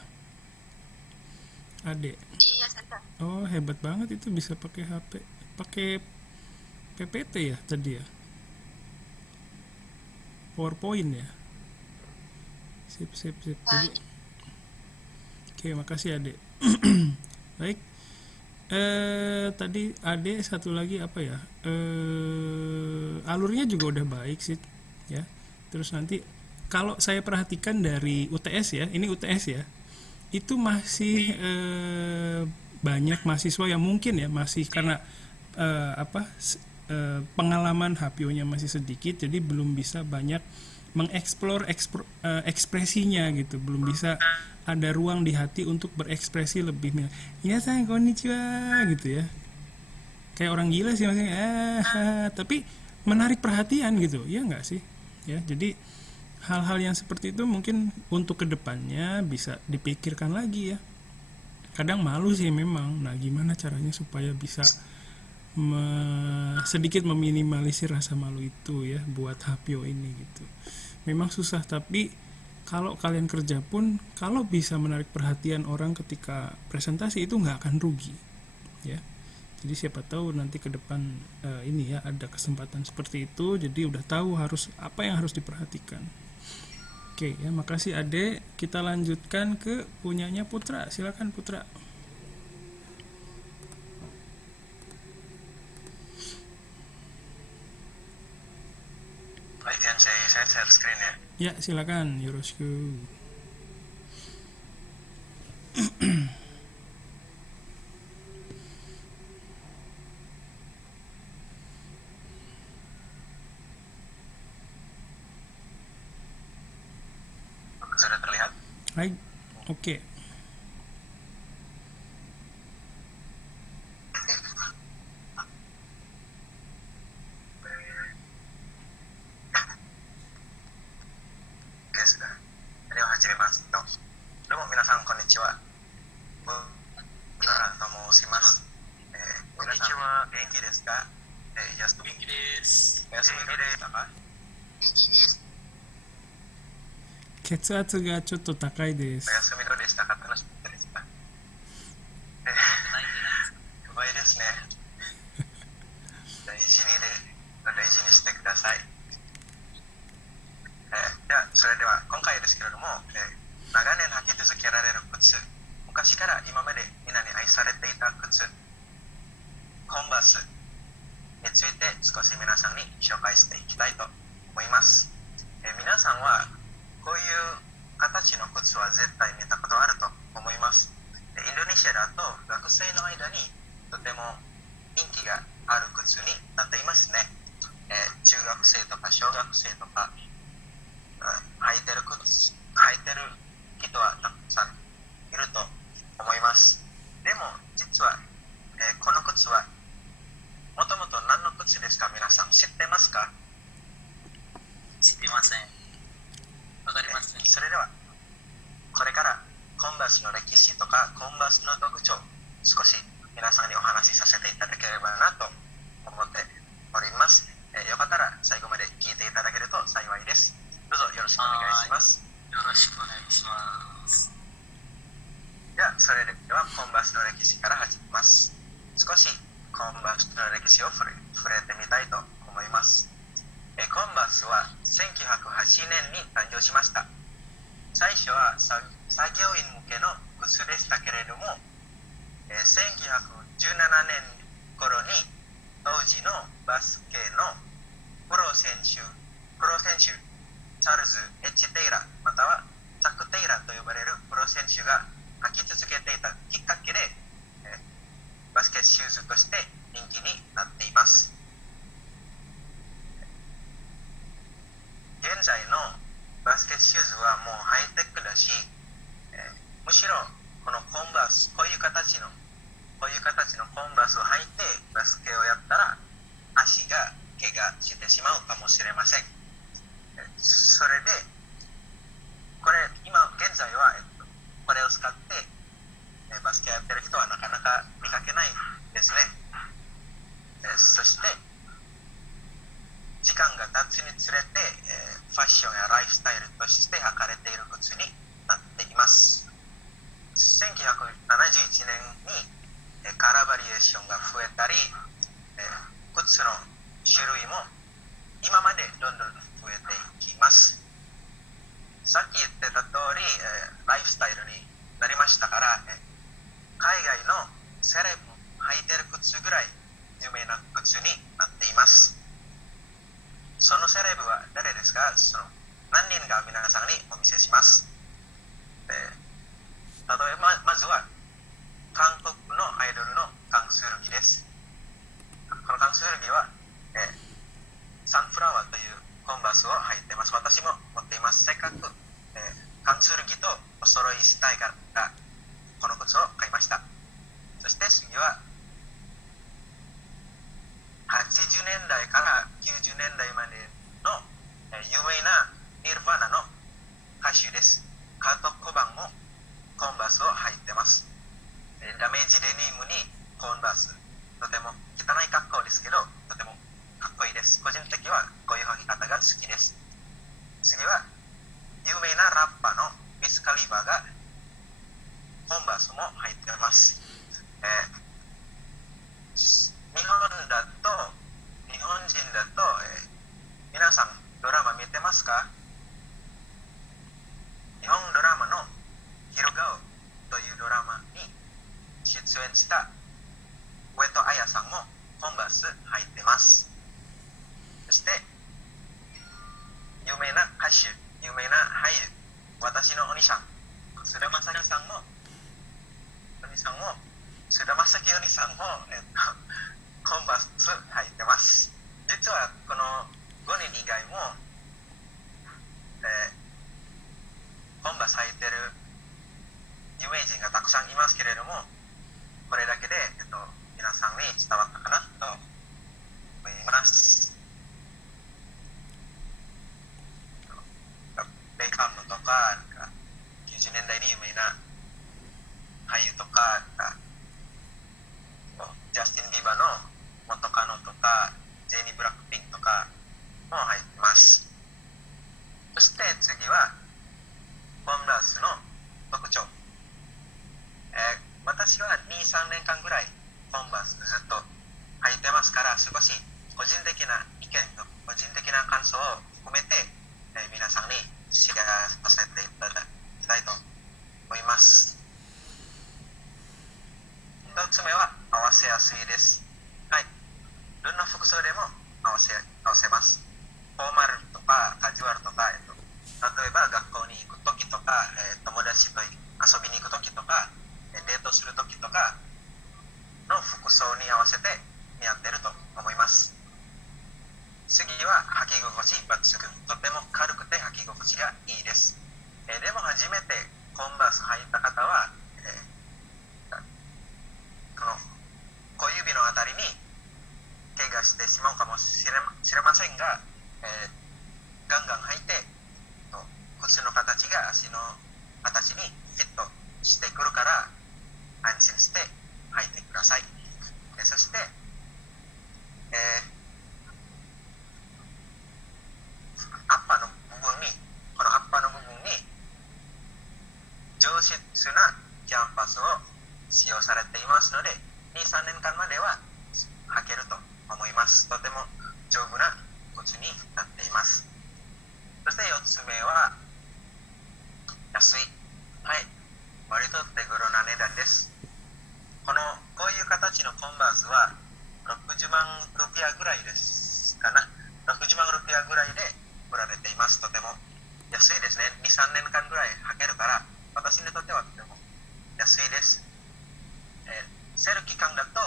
Adek? Iya, sensei. Oh hebat banget itu bisa pakai HP, pakai PPT ya tadi ya, PowerPoint ya. Sip. Jadi oke, makasih Adek. Baik. Tadi Ade satu lagi apa ya? Alurnya juga udah baik sih, ya. Terus nanti kalau saya perhatikan dari UTS ya, ini UTS ya, itu masih banyak mahasiswa yang mungkin ya masih karena pengalaman HPO-nya masih sedikit, jadi belum bisa banyak mengeksplor ekspresinya gitu, belum bisa ada ruang di hati untuk berekspresi lebih. Ya sayang konnichiwa gitu ya, kayak orang gila sih maksudnya, tapi menarik perhatian gitu ya, nggak sih ya. Jadi hal-hal yang seperti itu mungkin untuk kedepannya bisa dipikirkan lagi ya. Kadang malu sih memang, nah gimana caranya supaya bisa sedikit meminimalisir rasa malu itu ya buat HPO ini gitu. Memang susah, tapi kalau kalian kerja pun kalau bisa menarik perhatian orang ketika presentasi itu nggak akan rugi ya. Jadi siapa tahu nanti ke depan ini ya ada kesempatan seperti itu, jadi udah tahu harus apa yang harus diperhatikan. Oke ya, makasih Ade. Kita lanjutkan ke punyanya Putra. Silakan Putra. Baik, saya share screen ya. Ya, silakan. Yoroshiku. Sudah terlihat? Baik. Oke. Oke, sudah. Jadi, hajimemasu. Domo minasan konnichiwa. Tomo shimasu. Konnichiwa. Genki desu ka? Just genki desu. Oyasumi desu ka? 元気です。血圧がちょっと高いです。お休みどうでしたか？楽しかったですか？不安ですね。大事にしてください。じゃあそれでは今回ですけれども、長年履き続けられる靴、昔から今までみんなに愛されていた靴、コンバースについて少し皆さんに紹介していきたいと思います。皆さんはこういう形の靴は絶対見たことあると思います。インドネシアだと学生の間にとても人気がある靴になっていますね。中学生とか小学生とか履いてる人はたくさんいると思います。でも実は、この靴はもともと何の靴ですか？皆さん知ってますか？知りません。わかりません。それではこれからコンバースの歴史とかコンバースの特徴少し皆さんにお話しさせていただければなと思っております。よかったら最後まで聞いていただけると幸いです。どうぞよろしくお願いします。よろしくお願いします。ではそれではコンバースの歴史から始めます。少しコンバースの歴史を触れてみたいと思います。コンバースは1908年に誕生しました。最初は作業員向けの靴でしたけれども、1917年頃に当時のバスケのプロ選手チャールズ・エッジ・テイラーまたはザック・テイラーと呼ばれるプロ選手が履き続けていたきっかけで、バスケシューズとして人気になっています。現在のもハイテクだし、むしろこのコンバース、こういう形のコンバースを履いてバスケをやったら足が怪我してしまうかもしれません。それでこれ今現在は、これを使ってバスケやってる人はなかなか見かけないですね。そして時間が経つにつれて、ファッションやライフスタイルとして履かれている靴になっています。1971年にカラーバリエーションが増えたり、靴の種類も今までどんどん増えていきます。さっき言ってた通り、ライフスタイルになりましたから、海外のセレブも履いてる靴ぐらい有名な靴になっています。そのセレブは誰ですか？何人か皆さんにお見せします。例えばまずは韓国のアイドルのカンスルギです。このカンスルギは、サンフラワーというコンバースを履いています。私も持っています。せっかく、カンスルギとお揃いしたいからこの靴を買いました。そして次は80年代から90年代までの、有名なニルヴァーナの歌手です。カート・コバンもコンバースを履いてます。ダメージデニムにコンバース、とても汚い格好ですけどとてもかっこいいです。個人的にはこういう履き方が好きです。次は有名なラッパーのウィス・カリバーがコンバースも履いてます。日本人だと、皆さんドラマ見てますか？日本ドラマの昼顔というドラマに出演した上戸彩さんもコンバース履いてます。そして有名な歌手、有名な俳優、私のお兄さん菅田将暉さんもコンバース履いてます。実はこの5人以外も、コンバース履いてる有名人がたくさんいますけれども、これだけで、皆さんに伝わったかなと思います。ベイカムとか、90年代に有名な俳優とか、ジャスティン・ビーバーの元カノとか、ジェニー・ブラックピンクとかも入ってます。そして次はコンバースの特徴。私は 2,3 年間ぐらいコンバースずっと履いてますから、少し個人的な意見と個人的な感想を含めて、皆さんにシェアさせていただきたいと思います。1つ目は合わせやすいです。はい。どんな服装でも合わせます。フォーマルとかカジュアルとか、例えば学校に行くときとか、友達と遊びに行くときとか、デートするときとかの服装に合わせて似合ってると思います。次は履き心地抜群。とても軽くて履き心地がいいです。でも初めてコンバース履いた方は、この小指のあたりに怪我してしまうかもしれませんが、ガンガン履いて靴の形が足の形にフィットしてくるから安心して履いてください。そして、アッパーの部分に上質なキャンパスを使用されていますので、2,3 年間までは履けると思います。とても丈夫な靴になっています。そして4つ目は安い。はい、割と手頃な値段です。こういう形のコンバースは60万ルピアぐらいですかな。60万ルピアぐらいで売られています。とても安いですね。2,3 年間ぐらい履けるから、私にとってはとても安いです。セール期間だと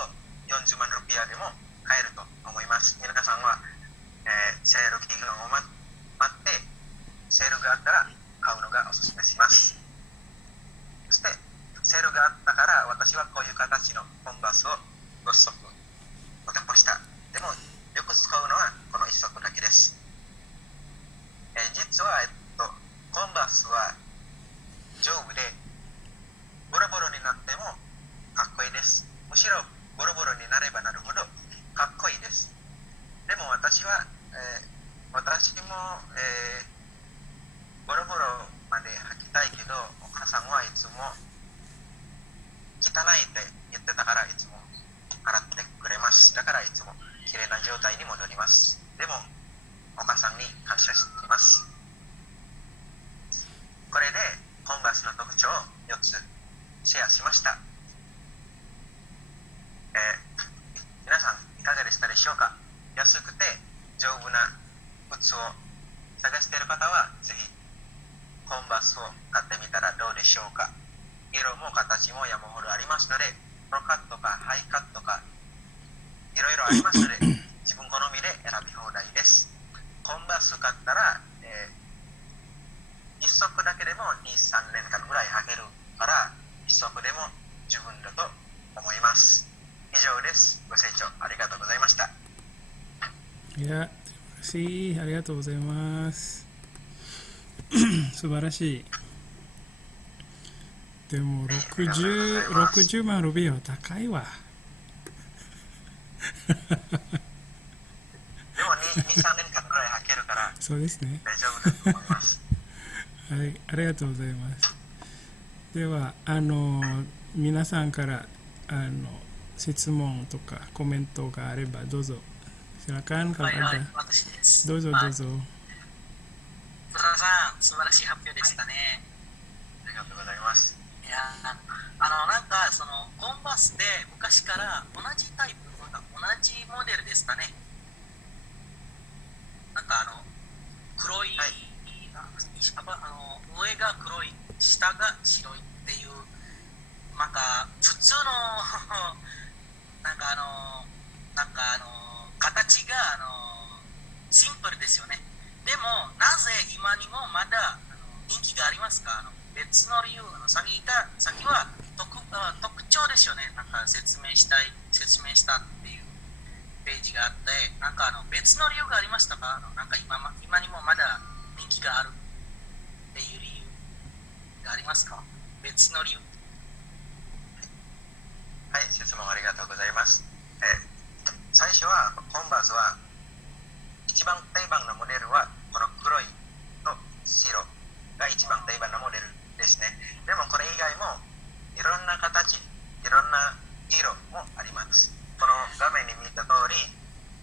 40万ルピアでも買えると思います。皆さんは、セール期間を待ってセールがあったら買うのがおすすめします。そしてセールがあったから私はこういう形のコンバースをご試足お手ました。でもよく使うのはこの1足だけです。実は、コンバースは丈夫でボロボロになってもかっこいいです。むしろボロボロになればなるほどかっこいいです。でも私も、ボロボロまで履きたいけど、お母さんはいつも汚いって言ってたからいつも洗ってくれます。だからいつも綺麗な状態に戻ります。でもお母さんに感謝しています。これでコンバースの特徴を4つシェアしました。皆さんいかがでしたでしょうか。安くて丈夫な靴を探している方はぜひコンバースを買ってみたらどうでしょうか。色も形も山ほどありますので、プロカットかハイカットかいろいろありますので自分好みで選び放題です。コンバース買ったら、1足だけでも 2,3 年間ぐらい履けるから1足でも十分だと思います。以上です。ご清聴ありがとうございました。いや、terima kasih、ありがとうございます。素晴らしい。でも60万ルビーは高いわ。でも 2,3 年間ぐらい履けるからそうですね。大丈夫だと思います。はい、ありがとうございます。では皆さんから質問とかコメントがあればどうぞ。silakan kalau はいはい、 ada。 私です。どうぞはいどうぞ。戸田さん、素晴らしい発表でしたね。ありがとうございます。いやなんかそのコンバースで昔から同じタイプ、なんか同じモデルですかね。なんか黒い、はい、上が黒い、下が白いっていう、なんか普通のなんか形がシンプルですよね。でもなぜ今にもまだ人気がありますか。別の理由、先は特徴ですよね。なんか説明したっていうページがあって、なんか別の理由がありましたか。なんか今にもまだ人気があるっていう理由がありますか。別の理由。はい、質問ありがとうございます。最初はコンバースは一番定番のモデルはこの黒いと白が一番定番のモデルですね。でもこれ以外もいろんな形、いろんな色もあります。この画面に見た通り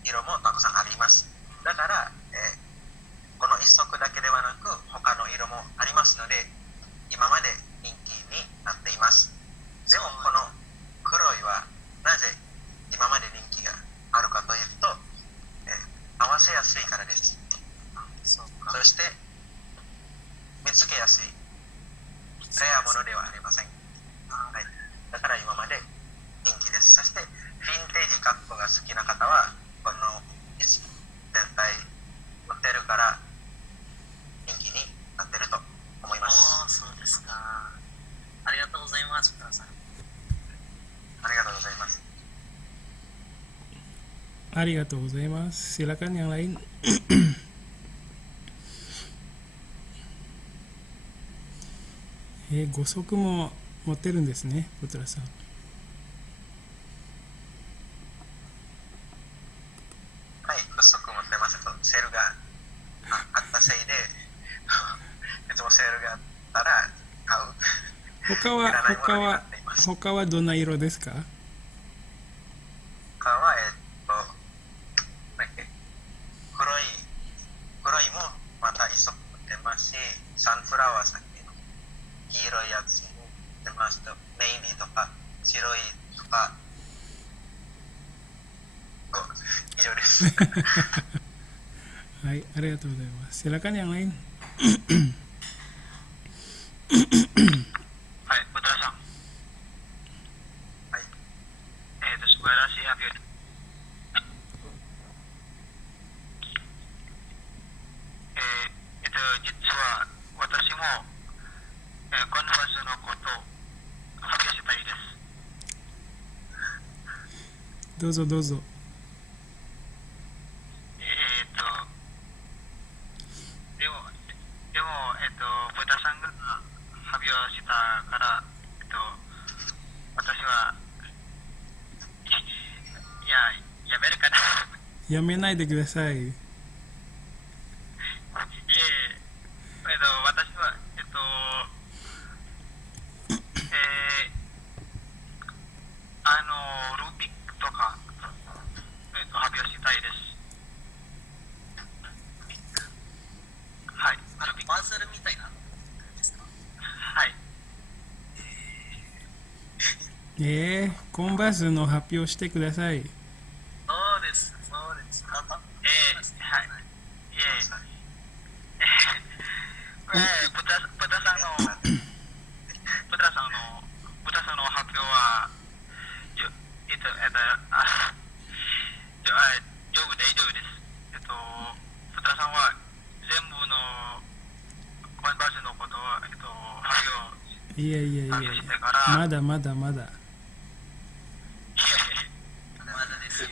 色もたくさんあります。だから、この一足だけではなく他の色もありますので今まで人気になっています。でもこの黒いはなぜ今まで人気があるかというと、合わせやすいからです。そして見つけやすいレアものではありません。はい、だから今まで人気です。そしてヴィンテージカットが好きな方はこの全体売ってるから人気になってると思います。そうですか。ありがとうございます。福田さん。ありがとうございます。ありがとうございます。silakan yang lain。5足も持ってるんですね、小倉さん。はい、5足持ってます。セールがあったせいでいつもセールがあったら買う。他はどんな色ですか。他は黒いもまた一足持ってますし、サンフラワーさっきの黄色いやつも持ってますと、ネイビーとか白いとか以上です。はい、ありがとうございます。silakan yang lain。はい、小田さん。はい。素晴らしい発表。実は私もコンバースのことを発表したいです。どうぞどうぞ。でも、豚さんが発表したから、私は、やめるかな。やめないでください。いえ、私は、ルービックとか、発表したいです。はい、ルービック。パズルみたいなですか？はい。コンバースの発表してください。そうです。またはい。豚さんの発表は、丈夫です。豚さんは全部のコンバースのことを、発いやいやいや表いしてから、や、まだ。まだですよ。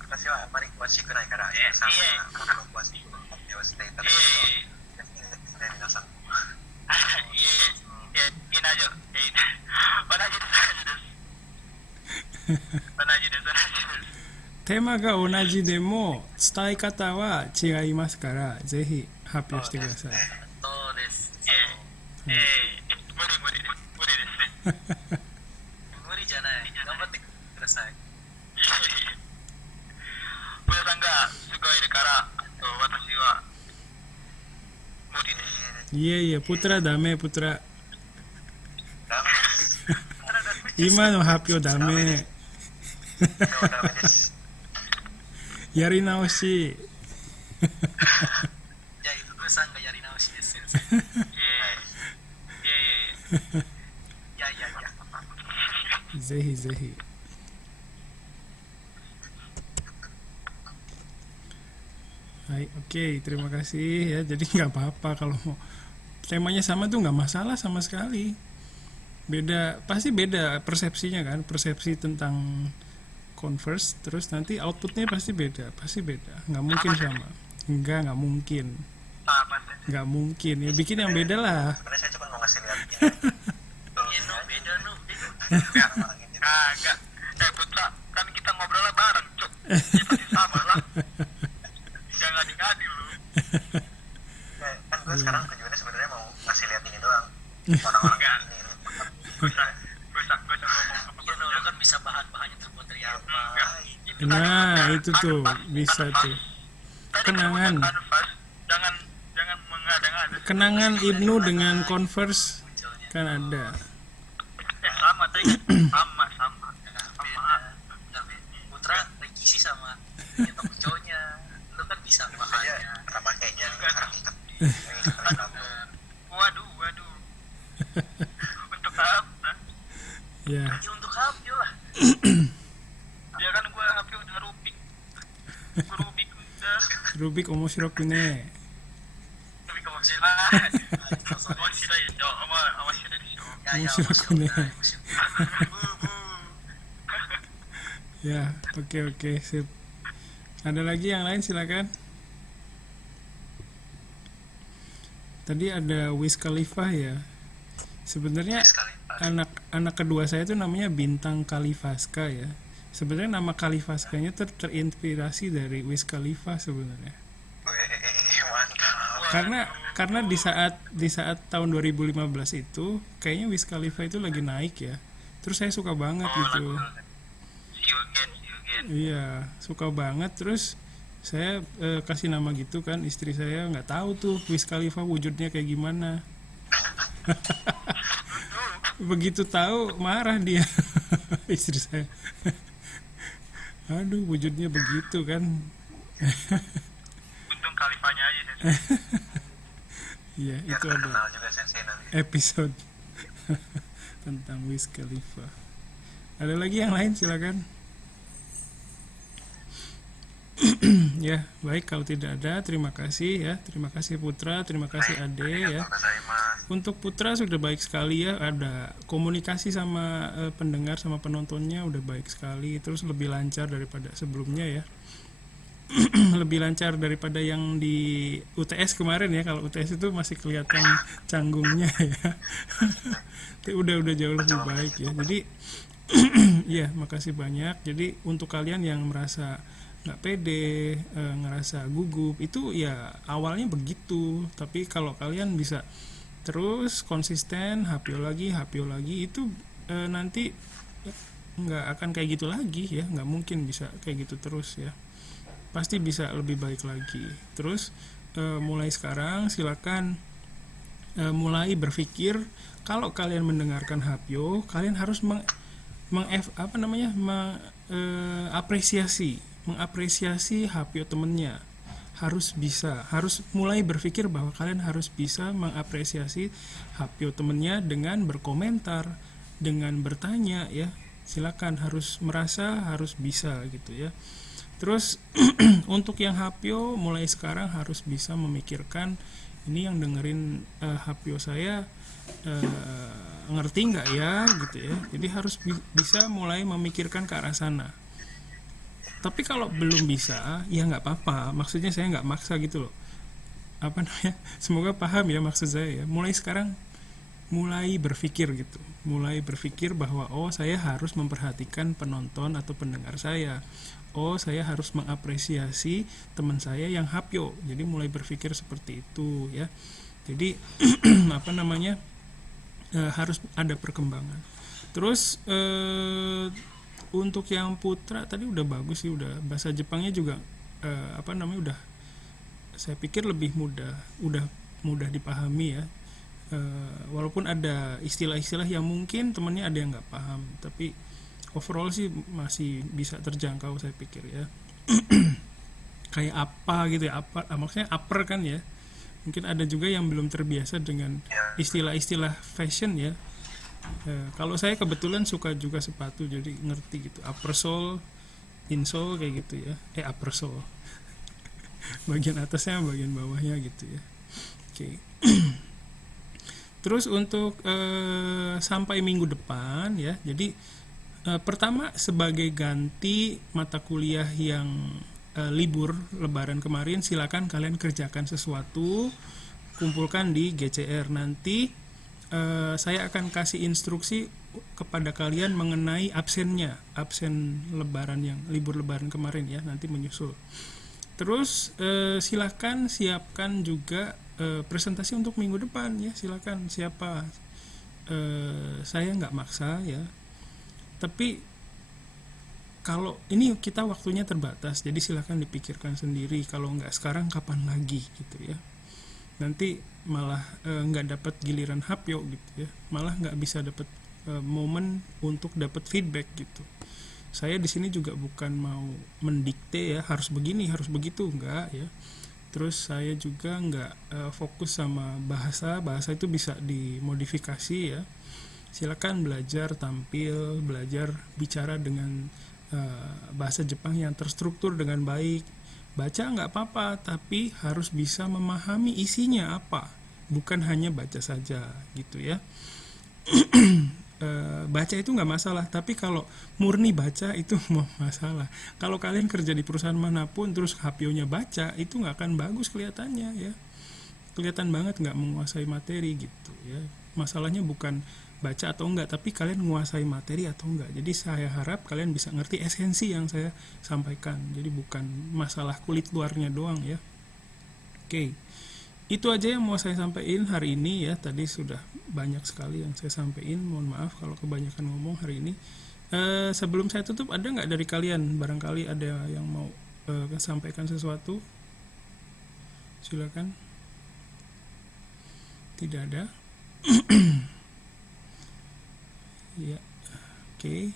私はあまり詳しくないから、さんが詳しく発表していただくと、皆さんも。テーマが同じでも伝え方は違いますから、ぜひ発表してください。そうです。無理ですね。無理じゃない。頑張ってください。豚さんがすごいいるから、私は無理です。いやいや、プトラダメ、プトラ。ダメです。今の発表ダメ。今日ダメです。やり直し。じゃあ、福さんがやり直しです、先生。いや。ぜひぜひ。Hai, oke, terima kasih ya. Jadi nggak apa-apa kalau temanya sama tuh nggak masalah sama sekali. Pasti beda persepsinya kan, persepsi tentang Converse, terus nanti outputnya pasti beda, nggak mungkin sama, nggak mungkin, nggak mungkin ya bikin yang beda lah. Sebenarnya saya cuma mau ngasih lihat ini. Iya, beda. Kagak. Putra, kan kita ngobrolnya bareng, Cuk. Ya pasti sama lah. Jangan ngadi lu. Kan gue sekarang tujuannya sebenarnya mau ngasih lihat ini doang. Orang-orang ini. Gue usah ngomong apa. Iya, lo kan bisa bahan-bahannya terbuat dari apa. Nah itu tuh bisa tuh kenangan Jangan kenangan Ibnu dengan Converse kan ada. sama Putra Rekisi sama Tokyo-nya. Lo kan bisa Saya bahannya. pernah pakainya sekarang ikat. waduh untuk apa Ya, Ya untuk Habyo lah. dia kan gue HP udah Rubik udah Rubik omoshiroku ne. tapi kamu sih面白いでしょ面白いでしょYa, 面白くね。Ya, oke, sip. Ada lagi yang lain silakan. Tadi ada Wiz Khalifa ya. Sebenarnya anak kedua saya itu namanya Bintang Khalifaska ya. Sebenarnya nama Khalifaskanya terinspirasi dari Wiz Khalifa sebenarnya. Mantap. Karena di saat tahun 2015 itu kayaknya Wiz Khalifa itu lagi naik ya. Terus saya suka banget gitu. see you again Iya, suka banget. Terus saya kasih nama gitu kan, istri saya nggak tahu tuh Wiz Khalifa wujudnya kayak gimana. Begitu tahu marah dia istri saya. Aduh, wujudnya begitu kan. untung Khalifanya aja sih Iya, Biar itu ada terkenal juga sensei nanti. episode tentang Wiz Khalifa. Ada lagi yang lain silakan. Ya, baik, kalau tidak ada, terima kasih ya. Terima kasih Putra, terima kasih Ade ya. ございます。 Untuk Putra sudah baik sekali ya, ada komunikasi sama pendengar sama penontonnya udah baik sekali, terus lebih lancar daripada sebelumnya ya. Lebih lancar daripada yang di UTS kemarin ya. Kalau UTS itu masih kelihatan canggungnya ya. Itu udah jauh lebih baik ya. Jadi ya, makasih banyak. Jadi untuk kalian yang merasa nggak pede, ngerasa gugup, itu ya awalnya begitu. Tapi kalau kalian bisa terus konsisten, hapio lagi, itu nanti nggak akan kayak gitu lagi ya. Nggak mungkin bisa kayak gitu terus ya. Pasti bisa lebih baik lagi. Terus mulai sekarang silakan mulai berpikir, kalau kalian mendengarkan hapio, kalian harus mengapresiasi hapio temennya. Harus mulai berpikir bahwa kalian harus bisa mengapresiasi hapio temennya dengan berkomentar, dengan bertanya ya. Silakan, harus bisa gitu ya. Terus untuk yang hapio, mulai sekarang harus bisa memikirkan, ini yang dengerin hapio saya ngerti nggak ya gitu ya. Jadi harus bisa mulai memikirkan ke arah sana. Tapi kalau belum bisa ya nggak apa-apa, maksudnya saya nggak maksa gitu loh, semoga paham ya maksud saya ya. Mulai sekarang mulai berpikir gitu, mulai berpikir bahwa oh, saya harus memperhatikan penonton atau pendengar saya, oh, saya harus mengapresiasi teman saya yang hapyo. Jadi mulai berpikir seperti itu ya. Jadi harus ada perkembangan. Terus untuk yang Putra tadi udah bagus sih, udah bahasa Jepangnya juga udah, saya pikir lebih mudah dipahami ya. Walaupun ada istilah-istilah yang mungkin temannya ada yang nggak paham, tapi overall sih masih bisa terjangkau saya pikir ya. Kayak apa gitu ya, maksudnya upper kan ya. Mungkin ada juga yang belum terbiasa dengan istilah-istilah fashion ya. Kalau saya kebetulan suka juga sepatu, jadi ngerti gitu, upper sole, insole kayak gitu ya. Upper sole bagian atasnya, bagian bawahnya gitu ya. Oke. Terus untuk sampai minggu depan ya, jadi pertama, sebagai ganti mata kuliah yang libur lebaran kemarin, silakan kalian kerjakan sesuatu, kumpulkan di GCR. Nanti saya akan kasih instruksi kepada kalian mengenai absen lebaran, yang libur lebaran kemarin ya, nanti menyusul. Terus silakan siapkan juga presentasi untuk minggu depan ya, silakan siapa. Saya nggak maksa ya, tapi kalau ini kita waktunya terbatas, jadi silakan dipikirkan sendiri. Kalau nggak sekarang, kapan lagi gitu ya. Nanti malah nggak dapat giliran hapyo gitu ya, malah nggak bisa dapat momen untuk dapat feedback gitu. Saya di sini juga bukan mau mendikte ya, harus begini, harus begitu, enggak ya. Terus saya juga nggak fokus sama bahasa itu bisa dimodifikasi ya. Silakan belajar tampil, belajar bicara dengan bahasa Jepang yang terstruktur dengan baik. Baca nggak apa-apa, tapi harus bisa memahami isinya apa, bukan hanya baca saja gitu ya. Baca itu nggak masalah, tapi kalau murni baca itu mau masalah. Kalau kalian kerja di perusahaan manapun terus hapionya baca, itu nggak akan bagus kelihatannya ya. Kelihatan banget nggak menguasai materi gitu ya. Masalahnya bukan baca atau enggak, tapi kalian menguasai materi atau enggak. Jadi saya harap kalian bisa ngerti esensi yang saya sampaikan. Jadi bukan masalah kulit luarnya doang ya. Oke. Itu aja yang mau saya sampaikan hari ini ya. Tadi sudah banyak sekali yang saya sampaikan. Mohon maaf kalau kebanyakan ngomong hari ini. Sebelum saya tutup, ada nggak dari kalian barangkali ada yang mau sampaikan sesuatu? Silakan. Tidak ada. Ya, oke.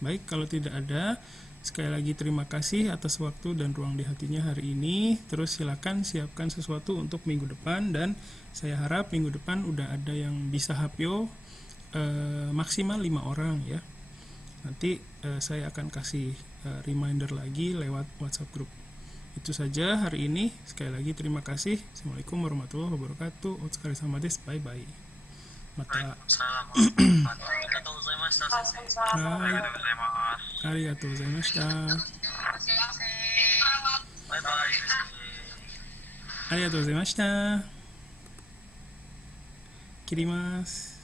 Baik, kalau tidak ada, sekali lagi terima kasih atas waktu dan ruang di hatinya hari ini. Terus silakan siapkan sesuatu untuk minggu depan, dan saya harap minggu depan udah ada yang bisa hapyo maksimal 5 orang ya. Nanti saya akan kasih reminder lagi lewat WhatsApp grup. Itu saja hari ini. Sekali lagi terima kasih. Assalamualaikum warahmatullahi wabarakatuh. Otsukaresama desu. Bye bye. Mata. ありがとうございました先生。はいありがとうございます。ありがとうございました。バイバイ。ありがとうございました。切ります。